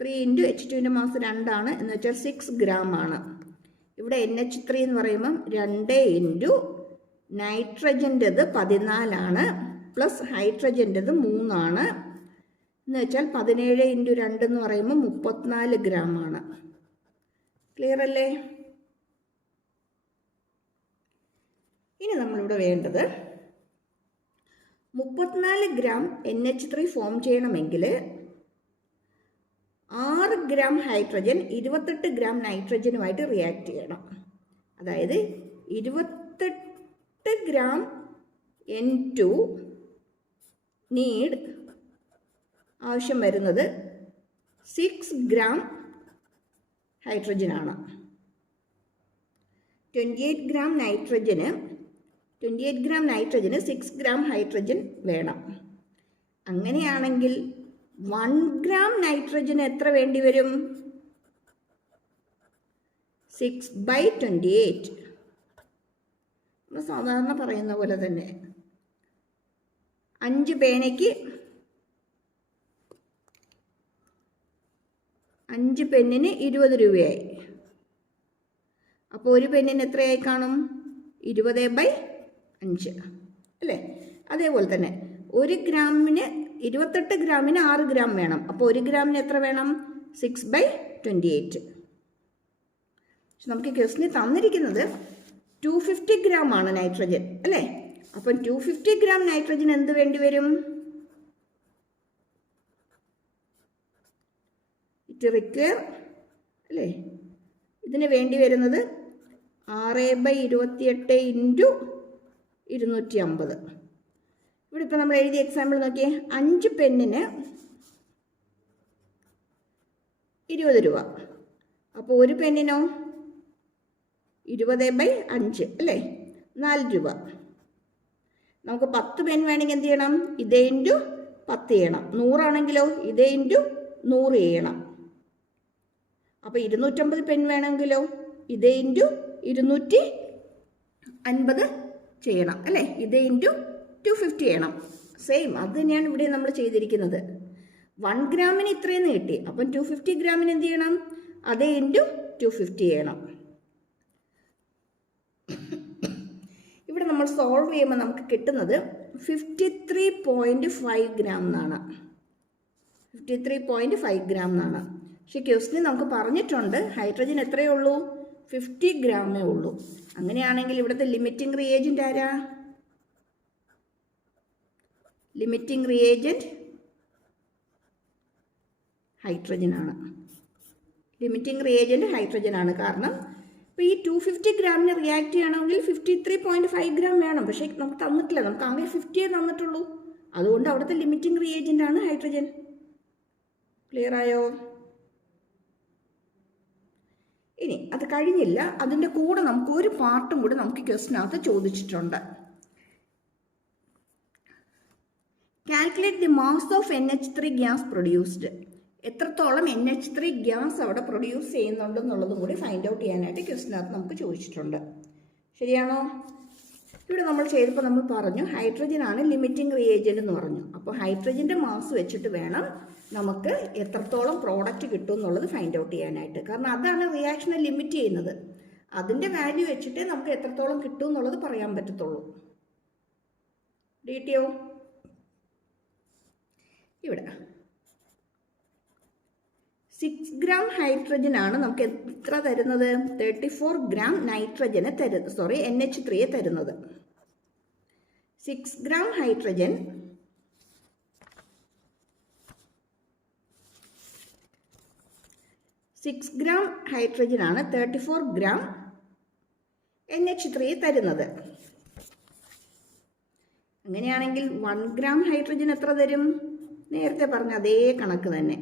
3 × H2ൻ്റെ മാസ് 2 ആണ് എന്ന് വെച്ചാൽ 6 gram ആണ്. ഇവിടെ NH3 എന്ന് പറയുമ്പം 2 × നൈട്രജൻ്റെത് 14 ആണ് പ്ലസ് ഹൈഡ്രജൻ്റെത് 3 ആണ് എന്ന് വെച്ചാൽ 17 × 2 എന്ന് പറയുമ്പോൾ 34 gram ആണ്. ക്ലിയർ അല്ലേ? ഇനി നമ്മളിവിടെ വേണ്ടത് 34 gram NH3 ഫോം ചെയ്യണമെങ്കിൽ 6 gram ഹൈഡ്രജൻ 28 gram നൈട്രജനുമായിട്ട് റിയാക്ട് ചെയ്യണം. അതായത് 28 gram N2 നീഡ് ആവശ്യം വരുന്നത് 6 gram ഹൈഡ്രജനാണ്. 28 gram നൈട്രജന് 6 gram ഹൈഡ്രജൻ വേണം. അങ്ങനെയാണെങ്കിൽ 1 gram നൈട്രജന് എത്ര വേണ്ടി വരും? 6/28. നമ്മൾ സാധാരണ പറയുന്ന പോലെ തന്നെ 5 പേനയ്ക്ക് 5 പെന്നിന് 20 രൂപയായി. അപ്പോൾ ഒരു പെന്നിന് എത്രയായി കാണും? 20/5 അല്ലേ? അതേപോലെ തന്നെ 1 ഗ്രാമിന് 28 ഗ്രാമിന് 6 gram വേണം. അപ്പോൾ 1 ഗ്രാമിന് എത്ര വേണം? 6/28. പക്ഷെ നമുക്ക് ക്വസ്റ്റിന് തന്നിരിക്കുന്നത് 250 gram ആണ് നൈട്രജൻ അല്ലേ. അപ്പം 250 gram നൈട്രജൻ എന്ത് വേണ്ടി വരും? ഇറ്റ് റിക്വയർ അല്ലേ, ഇതിന് വേണ്ടി വരുന്നത് 6/28 × 250. ഇവിടെ ഇപ്പോൾ നമ്മൾ എഴുതിയ എക്സാമ്പിൾ നോക്കിയേ, 5 പെന്നിന് 20 രൂപ. അപ്പോൾ ഒരു പെന്നിനോ 20/5 അല്ലേ, 4 രൂപ. നമുക്ക് 10 പെൻ വേണമെങ്കിൽ എന്ത് ചെയ്യണം? ഇതേ ഇൻറ്റു 10 ചെയ്യണം. 100 ആണെങ്കിലോ ഇതേ ഇൻറ്റു 100 ചെയ്യണം. അപ്പോൾ 250 പെൻ വേണമെങ്കിലോ ഇതേ ഇൻറ്റു 250 ചെയ്യണം അല്ലേ, ഇതേ ഇൻറ്റു 250 ചെയ്യണം. സെയിം അത് തന്നെയാണ് ഇവിടെ നമ്മൾ ചെയ്തിരിക്കുന്നത്. 1 ഗ്രാമിന് ഇത്രയെന്ന് കിട്ടി, അപ്പം 250 ഗ്രാമിന് എന്ത് ചെയ്യണം? അതേ ഇൻറ്റു 250 ചെയ്യണം. ഇവിടെ നമ്മൾ സോൾവ് ചെയ്യുമ്പോൾ നമുക്ക് കിട്ടുന്നത് 53.5 ഗ്രാം എന്നാണ്. 53.5 ഗ്രാം എന്നാണ്. പക്ഷേ ക്വസ്റ്റിന് നമുക്ക് പറഞ്ഞിട്ടുണ്ട് ഹൈഡ്രജൻ എത്രയേ ഉള്ളൂ? 50 ഗ്രാമേ ഉള്ളൂ. അങ്ങനെയാണെങ്കിൽ ഇവിടുത്തെ ലിമിറ്റിംഗ് റിയേജൻറ്റ് ആരാ? ലിമിറ്റിംഗ് റിയേജൻറ്റ് ഹൈഡ്രജൻ ആണ്. ലിമിറ്റിംഗ് റിയേജൻറ്റ് ഹൈഡ്രജൻ ആണ്. കാരണം ഇപ്പോൾ ഈ 250 ഗ്രാമിന് റിയാക്ട് ചെയ്യണമെങ്കിൽ 53.5 ഗ്രാം വേണം. പക്ഷേ നമുക്ക് തന്നിട്ടില്ല, നമുക്ക് ആകെ 50 തന്നിട്ടുള്ളൂ. അതുകൊണ്ട് അവിടുത്തെ ലിമിറ്റിംഗ് റിയേജൻ്റ് ആണ് ഹൈഡ്രജൻ. ക്ലിയർ ആയോ? ഇനി അത് കഴിഞ്ഞില്ല, അതിൻ്റെ കൂടെ നമുക്ക് ഒരു പാർട്ടും കൂടെ നമുക്ക് ക്വസ്റ്റിനകത്ത് ചോദിച്ചിട്ടുണ്ട്. Calculate the mass of NH3 gas produced. എത്രത്തോളം NH3 ഗ്യാസ് അവിടെ പ്രൊഡ്യൂസ് ചെയ്യുന്നുണ്ടെന്നുള്ളതും കൂടി ഫൈൻഡ് ഔട്ട് ചെയ്യാനായിട്ട് ക്വസ്റ്റിനകത്ത് നമുക്ക് ചോദിച്ചിട്ടുണ്ട്. ശരിയാണോ? ഇവിടെ നമ്മൾ ചെയ്തപ്പോൾ നമ്മൾ പറഞ്ഞു ഹൈഡ്രജൻ ആണ് ലിമിറ്റിംഗ് റിയേജൻ്റ് എന്ന് പറഞ്ഞു. അപ്പോൾ ഹൈഡ്രജൻ്റെ മാസ് വെച്ചിട്ട് വേണം നമുക്ക് എത്രത്തോളം പ്രോഡക്റ്റ് കിട്ടും എന്നുള്ളത് ഫൈൻഡ് ഔട്ട് ചെയ്യാനായിട്ട്. കാരണം അതാണ് റിയാക്ഷനെ ലിമിറ്റ് ചെയ്യുന്നത്. അതിൻ്റെ വാല്യൂ വെച്ചിട്ടേ നമുക്ക് എത്രത്തോളം കിട്ടും എന്നുള്ളത് പറയാൻ പറ്റത്തുള്ളൂ. കിട്ടിയോ? ഇവിടെ 6 ഗ്രാം ഹൈഡ്രജൻ ആണ് നമുക്ക് എത്ര തരുന്നത്? 34 ഗ്രാം നൈട്രജനെ NH3 തരുന്നത്. 6 ഗ്രാം ഹൈഡ്രജൻ 6 ഗ്രാം ഹൈഡ്രജൻ ആണ് 34 ഗ്രാം NH3 തരുന്നത്. അങ്ങനെയാണെങ്കിൽ 1 ഗ്രാം ഹൈഡ്രജൻ എത്ര തരും? നേരത്തെ പറഞ്ഞ അതേ കണക്ക് തന്നെ,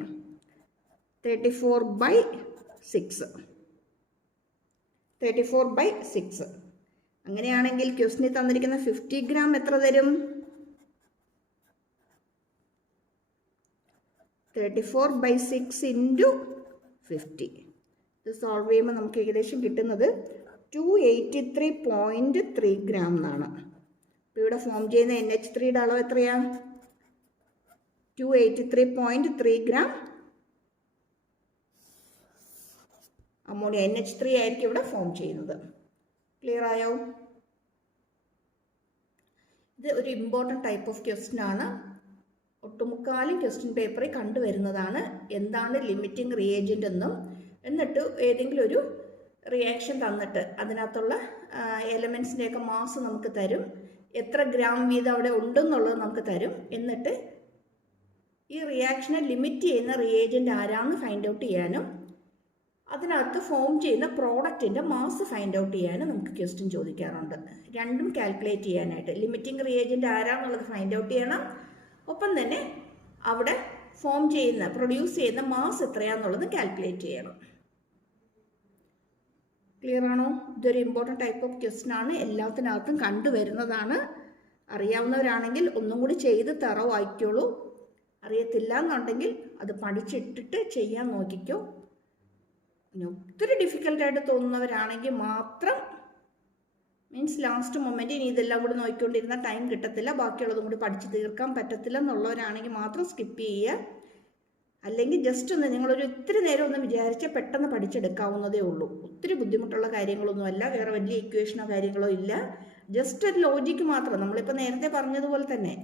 34/6. 34/6. അങ്ങനെയാണെങ്കിൽ ക്വസ്റ്റിനിൽ തന്നിരിക്കുന്ന 50 ഗ്രാം എത്ര തരും? 34/6 × 50. ഇത് സോൾവ് ചെയ്യുമ്പോൾ നമുക്ക് ഏകദേശം കിട്ടുന്നത് 283.3 ഗ്രാം എന്നാണ്. അപ്പോൾ ഇവിടെ ഫോം ചെയ്യുന്ന NH3യുടെ അളവ് എത്രയാണ്? 283.3 ഗ്രാം അമോണിയ NH3 ആയിരിക്കും ഇവിടെ ഫോം ചെയ്യുന്നത്. ക്ലിയർ ആയോ? ഇത് ഒരു ഇമ്പോർട്ടൻറ്റ് ടൈപ്പ് ഓഫ് ക്വസ്റ്റ്യൻ ആണ്. ഒട്ടുമുക്കാലും ക്വസ്റ്റ്യൻ പേപ്പറിൽ കണ്ടുവരുന്നതാണ്. എന്താണ് ലിമിറ്റിംഗ് റിയേജൻ്റ് എന്നും, എന്നിട്ട് ഏതെങ്കിലും ഒരു റിയാക്ഷൻ തന്നിട്ട് അതിനകത്തുള്ള എലമെൻസിൻ്റെയൊക്കെ മാസ് നമുക്ക് തരും, എത്ര ഗ്രാം വീതം അവിടെ ഉണ്ടെന്നുള്ളത് നമുക്ക് തരും. എന്നിട്ട് ഈ റിയാക്ഷനെ ലിമിറ്റ് ചെയ്യുന്ന റിയേജൻ്റ് ആരാണെന്ന് ഫൈൻഡ് ഔട്ട് ചെയ്യാനും അതിനകത്ത് ഫോം ചെയ്യുന്ന പ്രോഡക്റ്റിൻ്റെ മാസ് ഫൈൻഡ് ഔട്ട് ചെയ്യാനും നമുക്ക് ക്വസ്റ്റ്യൻ ചോദിക്കാറുണ്ട്. രണ്ടും കാൽക്കുലേറ്റ് ചെയ്യാനായിട്ട് ലിമിറ്റിംഗ് റിയേജൻ്റ് ആരാന്നുള്ളത് ഫൈൻഡ് ഔട്ട് ചെയ്യണം, ഒപ്പം തന്നെ അവിടെ ഫോം ചെയ്യുന്ന പ്രൊഡ്യൂസ് ചെയ്യുന്ന മാസ് എത്രയാണെന്നുള്ളത് കാൽക്കുലേറ്റ് ചെയ്യണം. ക്ലിയർ ആണോ? ഇതൊരു ഇമ്പോർട്ടൻറ്റ് ടൈപ്പ് ഓഫ് ക്വസ്റ്റ്യൻ ആണ്. എല്ലാത്തിനകത്തും കണ്ടുവരുന്നതാണ്. അറിയാവുന്നവരാണെങ്കിൽ ഒന്നും കൂടി ചെയ്ത് തറവ് വായിക്കോളൂ. അറിയത്തില്ല എന്നുണ്ടെങ്കിൽ അത് പഠിച്ചിട്ടിട്ട് ചെയ്യാൻ നോക്കിക്കോ. ഒത്തിരി ഡിഫിക്കൽട്ടായിട്ട് തോന്നുന്നവരാണെങ്കിൽ മാത്രം, മീൻസ് ലാസ്റ്റ് മൊമെൻറ്റ് ഇനി ഇതെല്ലാം കൂടി നോക്കിക്കൊണ്ടിരുന്ന ടൈം കിട്ടത്തില്ല, ബാക്കിയുള്ളതും കൂടി പഠിച്ച് തീർക്കാൻ പറ്റത്തില്ല എന്നുള്ളവരാണെങ്കിൽ മാത്രം സ്കിപ്പ് ചെയ്യുക. അല്ലെങ്കിൽ ജസ്റ്റ് ഒന്ന് നിങ്ങളൊരു ഇത്തിരി നേരം ഒന്ന് വിചാരിച്ചാൽ പെട്ടെന്ന് പഠിച്ചെടുക്കാവുന്നതേ ഉള്ളൂ. ഒത്തിരി ബുദ്ധിമുട്ടുള്ള കാര്യങ്ങളൊന്നുമല്ല, വേറെ വലിയ ഇക്വേഷനോ കാര്യങ്ങളോ ഇല്ല. ജസ്റ്റ് ഒരു ലോജിക്ക് മാത്രം. നമ്മളിപ്പോൾ നേരത്തെ പറഞ്ഞതുപോലെ തന്നെ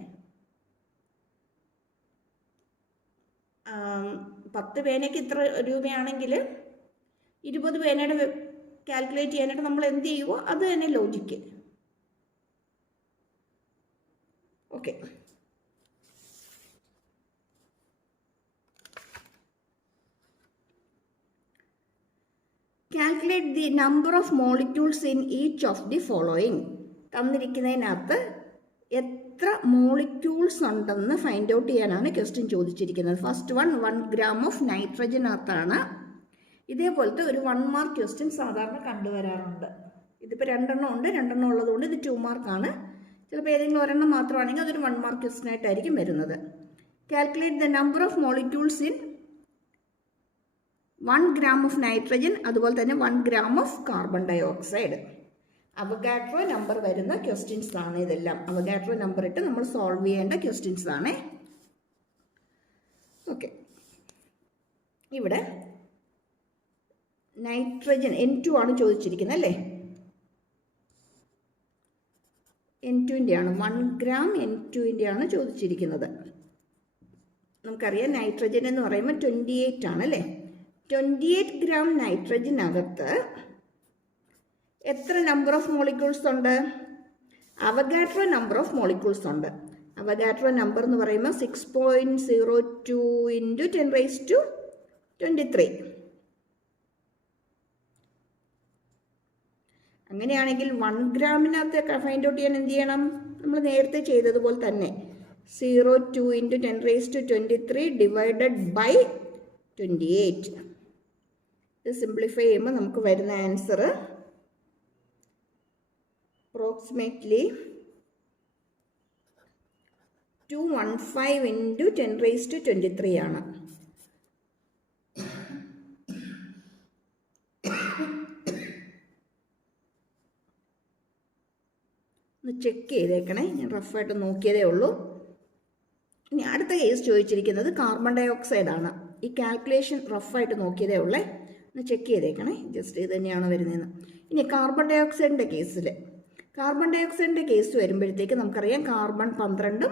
10 പേനയ്ക്ക് ഇത്ര രൂപയാണെങ്കിൽ 20 പേനയുടെ കാൽക്കുലേറ്റ് ചെയ്യാനായിട്ട് നമ്മൾ എന്ത് ചെയ്യുമോ അത് തന്നെ logic. Okay, calculate the number of molecules in each of the following. തന്നിരിക്കുന്നതിനകത്ത് എത്ര മോളിക്യൂൾസ് ഉണ്ടെന്ന് ഫൈൻഡ് ഔട്ട് ചെയ്യാനാണ് ക്വസ്റ്റ്യൻ ചോദിച്ചിരിക്കുന്നത്. ഫസ്റ്റ് 1 gram ഓഫ് നൈട്രജനകത്താണ്. ഇതേപോലത്തെ ഒരു 1 മാർക്ക് ക്വസ്റ്റ്യൻ സാധാരണ കണ്ടുവരാറുണ്ട്. ഇതിപ്പോൾ 2 ഉണ്ട്, 2 ഉള്ളതുകൊണ്ട് ഇത് 2 മാർക്കാണ്. ചിലപ്പോൾ ഏതെങ്കിലും ഒരെണ്ണം മാത്രമാണെങ്കിൽ അതൊരു 1 മാർക്ക് ക്വസ്റ്റ്യൻ ആയിട്ടായിരിക്കും വരുന്നത്. Calculate the number of molecules in 1 gram of nitrogen, അതുപോലെ തന്നെ 1 gram ഓഫ് കാർബൺ ഡൈ ഓക്സൈഡ്. അവഗാഡ്രോ നമ്പർ വരുന്ന ക്വസ്റ്റ്യൻസ് ആണ് ഇതെല്ലാം. അവഗാഡ്രോ നമ്പർ ഇട്ട് നമ്മൾ സോൾവ് ചെയ്യേണ്ട ക്വസ്റ്റ്യൻസ് ആണ്. ഓക്കെ, ഇവിടെ നൈട്രജൻ N2 ആണ് ചോദിച്ചിരിക്കുന്നത് അല്ലേ. N2 ആണ് 1 gram N2 ആണ് ചോദിച്ചിരിക്കുന്നത്. നമുക്കറിയാം നൈട്രജൻ എന്ന് പറയുമ്പോൾ 28 ആണ് അല്ലേ. 28 gram നൈട്രജനകത്ത് എത്ര നമ്പർ ഓഫ് മോളിക്യൂൾസ് ഉണ്ട്? അവഗാഡ്രോ നമ്പർ ഓഫ് മോളിക്യൂൾസ് ഉണ്ട്. അവഗാഡ്രോ നമ്പർ എന്ന് പറയുമ്പോൾ 6.02 × 10⁻23. അങ്ങനെയാണെങ്കിൽ 1 ഗ്രാമിനകത്ത് ഫൈൻഡ് ഔട്ട് ചെയ്യാൻ എന്ത് ചെയ്യണം? നമ്മൾ നേരത്തെ ചെയ്തതുപോലെ തന്നെ 0.2 × 10⁻23 ഡിവൈഡഡ് ബൈ 28. ഇത് സിംപ്ലിഫൈ ചെയ്യുമ്പോൾ നമുക്ക് വരുന്ന ആൻസർ അപ്രോക്സിമേറ്റ്ലി 215 × 10⁻23 ആണ്. ഒന്ന് ചെക്ക് ചെയ്തേക്കണേ, ഞാൻ റഫായിട്ട് നോക്കിയതേ ഉള്ളൂ. ഇനി അടുത്ത കേസ് ചോദിച്ചിരിക്കുന്നത് കാർബൺ ഡൈ ഓക്സൈഡാണ്. ഈ കാൽക്കുലേഷൻ റഫായിട്ട് നോക്കിയതേ ഉള്ളേ, ഒന്ന് ചെക്ക് ചെയ്തേക്കണേ ജസ്റ്റ് ഇത് തന്നെയാണോ വരുന്നതെന്ന്. ഇനി കാർബൺ ഡൈ ഓക്സൈഡിൻ്റെ കേസ് വരുമ്പോഴത്തേക്ക് നമുക്കറിയാം കാർബൺ 12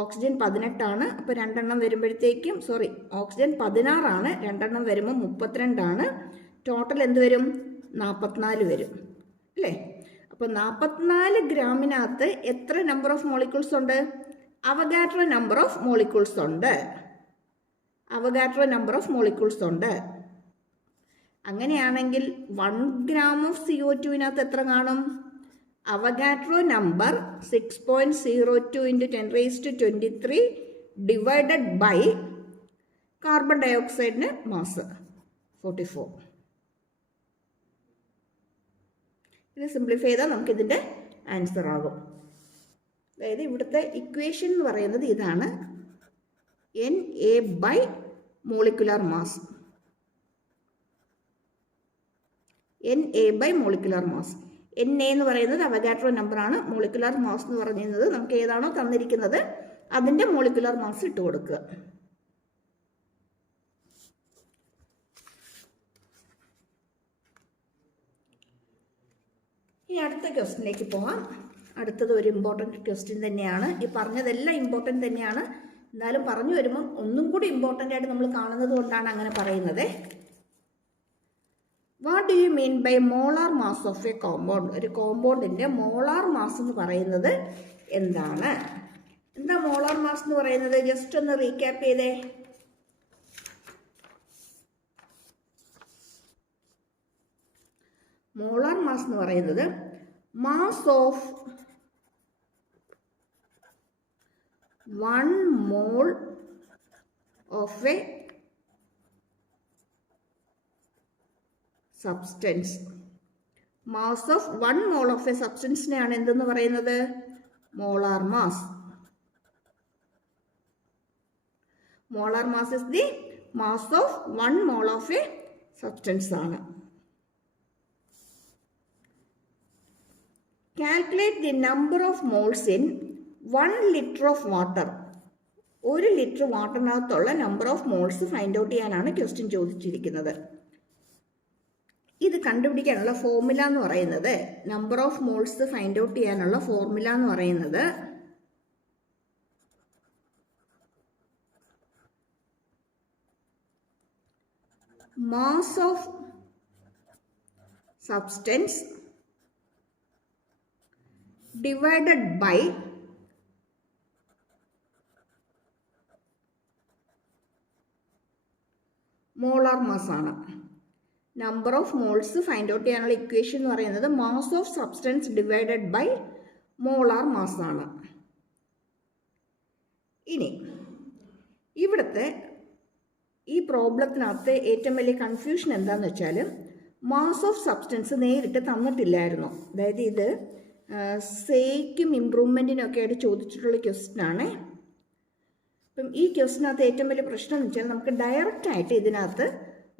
ഓക്സിജൻ 18 ആണ്. അപ്പോൾ 2 എണ്ണം വരുമ്പോഴത്തേക്കും ഓക്സിജൻ 16 ആണ്, 2 എണ്ണം വരുമ്പോൾ 32 ആണ്. ടോട്ടൽ എന്ത് വരും? 44 വരും അല്ലേ. അപ്പോൾ 44 ഗ്രാമിനകത്ത് എത്ര നമ്പർ ഓഫ് മോളിക്യൂൾസ് ഉണ്ട്? അവഗാഡ്രോ നമ്പർ ഓഫ് മോളിക്യൂൾസ് ഉണ്ട്. അങ്ങനെയാണെങ്കിൽ 1 gram ഓഫ് CO2വിനകത്ത് എത്ര കാണും? Avogadro number 6.02 × 10⁻23 divided by carbon ഡൈ ഓക്സൈഡിന് മാസ് 44. ഇത് സിംപ്ലിഫൈ ചെയ്താൽ നമുക്കിതിൻ്റെ ആൻസർ ആകും. അതായത് ഇവിടുത്തെ ഇക്വേഷൻ എന്ന് പറയുന്നത് ഇതാണ്, Na by molecular mass. Na എന്ന് പറയുന്നത് അവഗാഡ്രോ നമ്പറാണ്. മോളിക്കുലാർ മാസ് എന്ന് പറയുന്നത് നമുക്ക് ഏതാണോ തന്നിരിക്കുന്നത് അതിൻ്റെ മോളിക്കുലാർ മാസ് ഇട്ട് കൊടുക്കുക. ഇനി അടുത്ത ക്വസ്റ്റ്യനിലേക്ക് പോകാം. അടുത്തത് ഒരു ഇമ്പോർട്ടൻറ്റ് ക്വസ്റ്റ്യൻ തന്നെയാണ്. ഈ പറഞ്ഞതെല്ലാം ഇമ്പോർട്ടൻ്റ് തന്നെയാണ്, എന്നാലും പറഞ്ഞു വരുമ്പം ഒന്നും കൂടി ഇമ്പോർട്ടൻ്റ് ആയിട്ട് നമ്മൾ കാണുന്നത് കൊണ്ടാണ് അങ്ങനെ പറയുന്നത്. What do you mean by molar mass of a compound? ഒരു കോമ്പൗണ്ടിൻ്റെ മോളാർ മാസ് എന്ന് പറയുന്നത് എന്താണ്? എന്താ മോളാർ മാസ് എന്ന് പറയുന്നത്? ജസ്റ്റ് ഒന്ന് റീക്യാപ്പ് ചെയ്തേ. മോളാർ മാസ് എന്ന് പറയുന്നത് mass of 1 mole of a substance. Mass of 1 mole of a സബ്സ്റ്റൻസിനെയാണ് എന്തെന്ന് പറയുന്നത്? Molar mass. Molar mass is the mass of 1 mole of a substance ആണ്. Calculate the number of moles in 1 liter of water. 1 ലിറ്റർ വാട്ടറിനകത്തുള്ള number of moles find out ചെയ്യാനാണ് question ചോദിച്ചിരിക്കുന്നത്. ഇത് കണ്ടുപിടിക്കാനുള്ള ഫോർമുല എന്ന് പറയുന്നത്, number of moles find out ചെയ്യാനുള്ള ഫോർമുല എന്ന് പറയുന്നത് mass of substance divided by molar mass ആണ്. Number of moles find out ചെയ്യാനുള്ള ഇക്വേഷൻ എന്ന് പറയുന്നത് mass of substance divided by molar mass ആണ്. ഇനി ഇവിടുത്തെ ഈ പ്രോബ്ലത്തിനകത്ത് ഏറ്റവും വലിയ കൺഫ്യൂഷൻ എന്താണെന്ന് വെച്ചാൽ മാസ് ഓഫ് സബ്സ്റ്റൻസ് നേരിട്ട് തന്നിട്ടില്ലായിരുന്നു. അതായത് ഇത് സേക്കും ഇമ്പ്രൂവ്മെൻറ്റിനും ഒക്കെ ആയിട്ട് ചോദിച്ചിട്ടുള്ള ക്വസ്റ്റ്യനാണ്. അപ്പം ഈ ക്വസ്റ്റിനകത്ത് ഏറ്റവും വലിയ പ്രശ്നം എന്ന് വെച്ചാൽ നമുക്ക് ഡയറക്റ്റ് ആയിട്ട് ഇതിനകത്ത്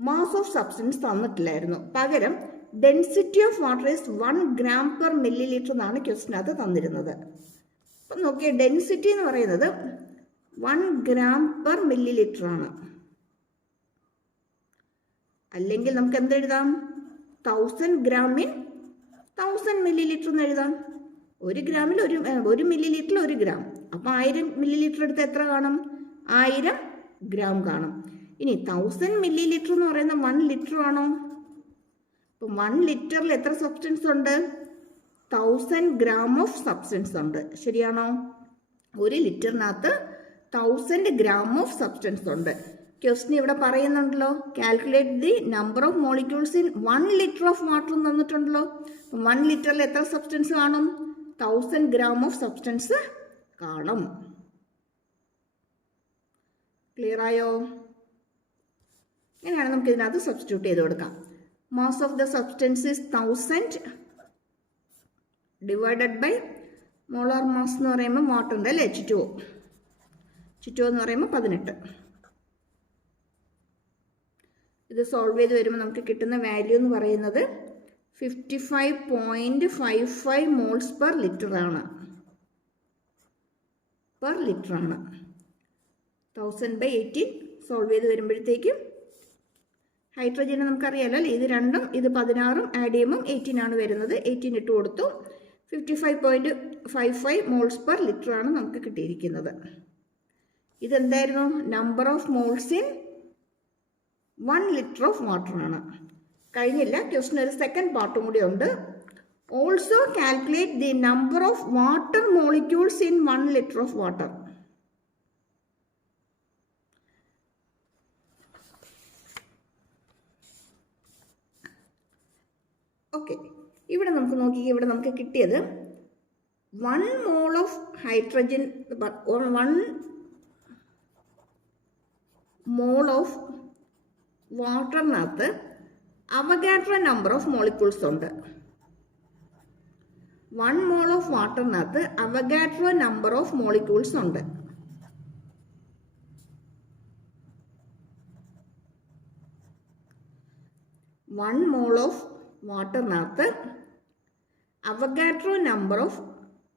മാസ് ഓഫ് സബ്സ്റ്റൻസ് തന്നിട്ടില്ലായിരുന്നു. പകരം density of water is 1 gram per milliliter എന്നാണ് ക്വസ്റ്റിനകത്ത് തന്നിരുന്നത്. അപ്പം നോക്കിയ ഡെൻസിറ്റി എന്ന് പറയുന്നത് 1 gram per milliliter ആണ്. അല്ലെങ്കിൽ നമുക്ക് എന്തെഴുതാം? 1000 gram in 1000 milliliter എന്ന് എഴുതാം. 1 ഗ്രാമിൽ 1 milliliter 1 gram. അപ്പോൾ 1000 milliliter എടുത്ത് എത്ര കാണും? 1000 gram കാണും. ഇനി 1000 milliliter എന്ന് പറയുന്ന 1 liter ആണോ? അപ്പം 1 literൽ എത്ര സബ്സ്റ്റൻസ് ഉണ്ട്? 1000 gram ഓഫ് സബ്സ്റ്റൻസ് ഉണ്ട്. ശരിയാണോ? 1 ലിറ്ററിനകത്ത് 1000 gram ഓഫ് സബ്സ്റ്റൻസ് ഉണ്ട്. ക്വസ്റ്റ്യൻ ഇവിടെ പറയുന്നുണ്ടല്ലോ, calculate the number of molecules in 1 liter of water തന്നിട്ടുണ്ടല്ലോ. 1 ലിറ്ററിൽ എത്ര സബ്സ്റ്റൻസ് കാണും? 1000 gram ഓഫ് സബ്സ്റ്റൻസ് കാണും. ക്ലിയർ ആയോ? ഇങ്ങനെയാണ് നമുക്ക് ഇതിനകത്ത് സബ്സ്റ്റിറ്റ്യൂട്ട് ചെയ്ത് കൊടുക്കാം. Mass of the substance is 1000 divided by molar mass എന്ന് പറയുമ്പോൾ വാട്ടറിൻ്റെ അല്ലേ H2O. H2O എന്ന് പറയുമ്പോൾ 18. ഇത് സോൾവ് ചെയ്ത് വരുമ്പോൾ നമുക്ക് കിട്ടുന്ന വാല്യൂ എന്ന് പറയുന്നത് 55.55 മോൾസ് പെർ ലിറ്റർ ആണ്. 1000/18 സോൾവ് ചെയ്ത് വരുമ്പോഴത്തേക്കും ഹൈഡ്രജന് നമുക്കറിയാമല്ലോ അല്ലേ, ഇത് രണ്ടും ഇത് 16 ആഡ് ചെയ്യുമ്പം 18 ആണ് വരുന്നത്. 18 ഇട്ട് കൊടുത്തു. 55.55 മോൾസ് പെർ ലിറ്റർ ആണ് നമുക്ക് കിട്ടിയിരിക്കുന്നത്. ഇതെന്തായിരുന്നു? Number of moles in 1 liter of water ആണ്. കഴിഞ്ഞില്ല, ക്വസ്റ്റ്യൻ ഒരു സെക്കൻഡ് പാർട്ടും കൂടി ഉണ്ട്. Also calculate the number of water molecules in 1 liter of water. Okay, ഇവിടെ നമുക്ക് നോക്കി, ഇവിടെ നമുക്ക് കിട്ടിയത് 1 mole of hydrogen, 1 mole of വാട്ടറിനകത്ത് അവഗാഡ്രോ നമ്പർ ഓഫ് മോളിക്യൂൾസ് ഉണ്ട്. 1 mole ഓഫ് വാട്ടറിനകത്ത് അവഗാഡ്രോ നമ്പർ ഓഫ് മോളിക്യൂൾസ് ഉണ്ട്. വൺ മോൾ ഓഫ് വാട്ടറിനകത്ത് അവഗാഡ്രോ നമ്പർ ഓഫ്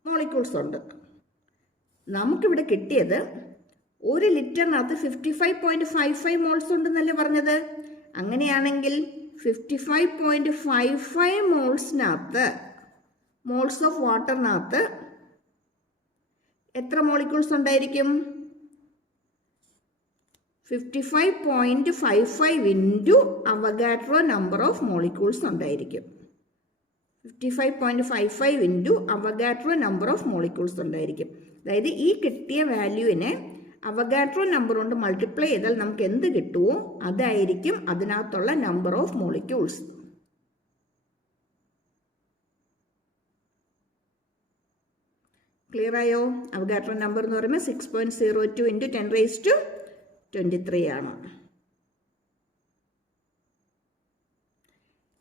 മോളിക്യൂൾസ് ഉണ്ട്. നമുക്കിവിടെ കിട്ടിയത് 1 ലിറ്ററിനകത്ത് 55.55 മോൾസ് ഉണ്ടെന്നല്ലേ പറഞ്ഞത്. അങ്ങനെയാണെങ്കിൽ 55.55 മോൾസിനകത്ത്, മോൾസ് ഓഫ് വാട്ടറിനകത്ത് എത്ര മോളിക്യൂൾസ് ഉണ്ടായിരിക്കും? 55.55 into Avogadro number of molecules ഉണ്ടായിരിക്കും. 55.55 into Avogadro number of molecules ഉണ്ടായിരിക്കും. അതായത് ഈ കിട്ടിയ വാല്യൂവിനെ അവഗാഡ്രോ നമ്പർ കൊണ്ട് മൾട്ടിപ്ലൈ ചെയ്താൽ നമുക്ക് എന്ത് കിട്ടുമോ അതായിരിക്കും അതിനകത്തുള്ള നമ്പർ ഓഫ് മോളിക്യൂൾസ്. ക്ലിയർ ആയോ? അവഗാഡ്രോ നമ്പർ എന്ന് പറയുമ്പോൾ 6.02 ഇൻറ്റു 10⁻23 ആണ്.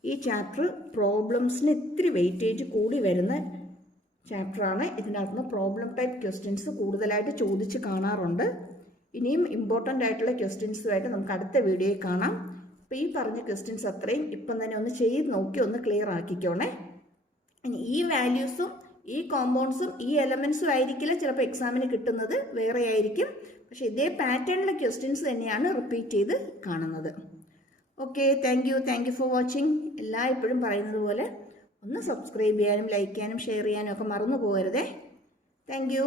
ഈ ചാപ്റ്റർ പ്രോബ്ലംസിന് ഇത്തിരി വെയിറ്റേജ് കൂടി വരുന്ന ചാപ്റ്ററാണ്. ഇതിനകത്ത് പ്രോബ്ലം ടൈപ്പ് ക്വസ്റ്റ്യൻസ് കൂടുതലായിട്ട് ചോദിച്ച് കാണാറുണ്ട്. ഇനിയും ഇമ്പോർട്ടൻ്റ് ആയിട്ടുള്ള ക്വസ്റ്റ്യൻസുമായിട്ട് നമുക്ക് അടുത്ത വീഡിയോയിൽ കാണാം. അപ്പോൾ ഈ പറഞ്ഞ ക്വസ്റ്റ്യൻസ് അത്രയും ഇപ്പം തന്നെ ഒന്ന് ചെയ്ത് നോക്കി ഒന്ന് ക്ലിയർ ആക്കിക്കോണേ. ഇനി ഈ വാല്യൂസും ഈ കോമ്പൗണ്ട്സും ഈ എലമെൻസും ആയിരിക്കില്ല ചിലപ്പോൾ എക്സാമിന് കിട്ടുന്നത്, വേറെ ആയിരിക്കും. പക്ഷേ ഇതേ പാറ്റേണിലെ ക്വസ്റ്റ്യൻസ് തന്നെയാണ് റിപ്പീറ്റ് ചെയ്ത് കാണുന്നത്. Okay, thank you for watching. എപ്പോഴും പറയുന്നത് പോലെ ഒന്ന് സബ്സ്ക്രൈബ് ചെയ്യാനും ലൈക്ക് ചെയ്യാനും ഷെയർ ചെയ്യാനും ഒക്കെ മറന്നു പോകരുതേ. Thank U.